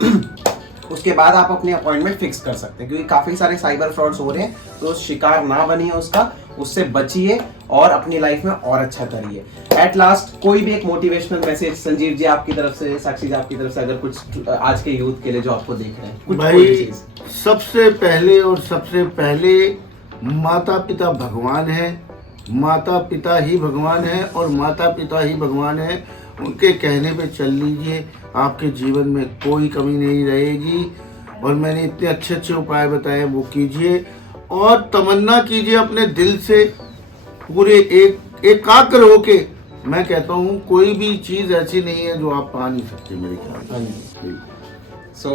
उसके बाद आप अपनी अपॉइंटमेंट फिक्स कर सकते हैं, क्योंकि काफी सारे साइबर फ्रॉड्स हो रहे हैं, तो शिकार ना बनिए उसका, उससे बचिए और अपनी लाइफ में और अच्छा करिए। एट लास्ट कोई भी एक मोटिवेशनल मैसेज संजीव जी आपकी तरफ से, साक्षी जी आपकी तरफ से, अगर कुछ आज के यूथ के लिए जो आपको देख रहे हैं, कुछ कोई भाई चीज। सबसे पहले माता पिता भगवान है, माता पिता ही भगवान है और माता पिता ही भगवान है, उनके कहने पे चल लीजिए, आपके जीवन में कोई कमी नहीं रहेगी। और मैंने इतने अच्छे अच्छे उपाय बताए वो कीजिए और तमन्ना कीजिए अपने दिल से, पूरे एकाग्र होके। मैं कहता हूँ कोई भी चीज ऐसी नहीं है जो आप पा नहीं सकते मेरे ख्याल से। सो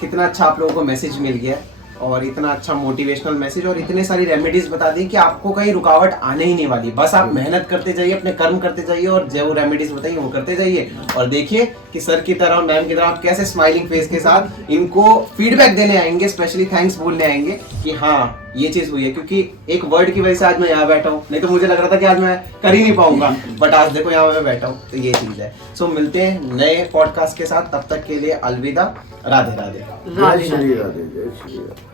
कितना अच्छा आप लोगों को मैसेज मिल गया और इतना अच्छा मोटिवेशनल मैसेज और इतने सारी रेमेडीज बता दी कि आपको कहीं रुकावट आने ही नहीं वाली। बस आप मेहनत करते जाइए, अपने कर्म करते जाइए और जो रेमेडीज बताइए वो करते जाइए और देखिए कि सर की तरह और मैम की तरह आप कैसे स्माइलिंग फेस के साथ इनको फीडबैक देने आएंगे, स्पेशली थैंक्स बोलने आएंगे कि हाँ ये चीज हुई है। क्योंकि एक वर्ड की वजह से आज मैं यहाँ बैठा हूँ, नहीं तो मुझे लग रहा था कि आज मैं कर ही नहीं पाऊंगा, बट आज देखो यहाँ मैं बैठा हूँ, तो ये चीज है। सो मिलते हैं नए पॉडकास्ट के साथ, तब तक के लिए अलविदा, राधे राधे। जय श्री राधे, जय श्री राधे।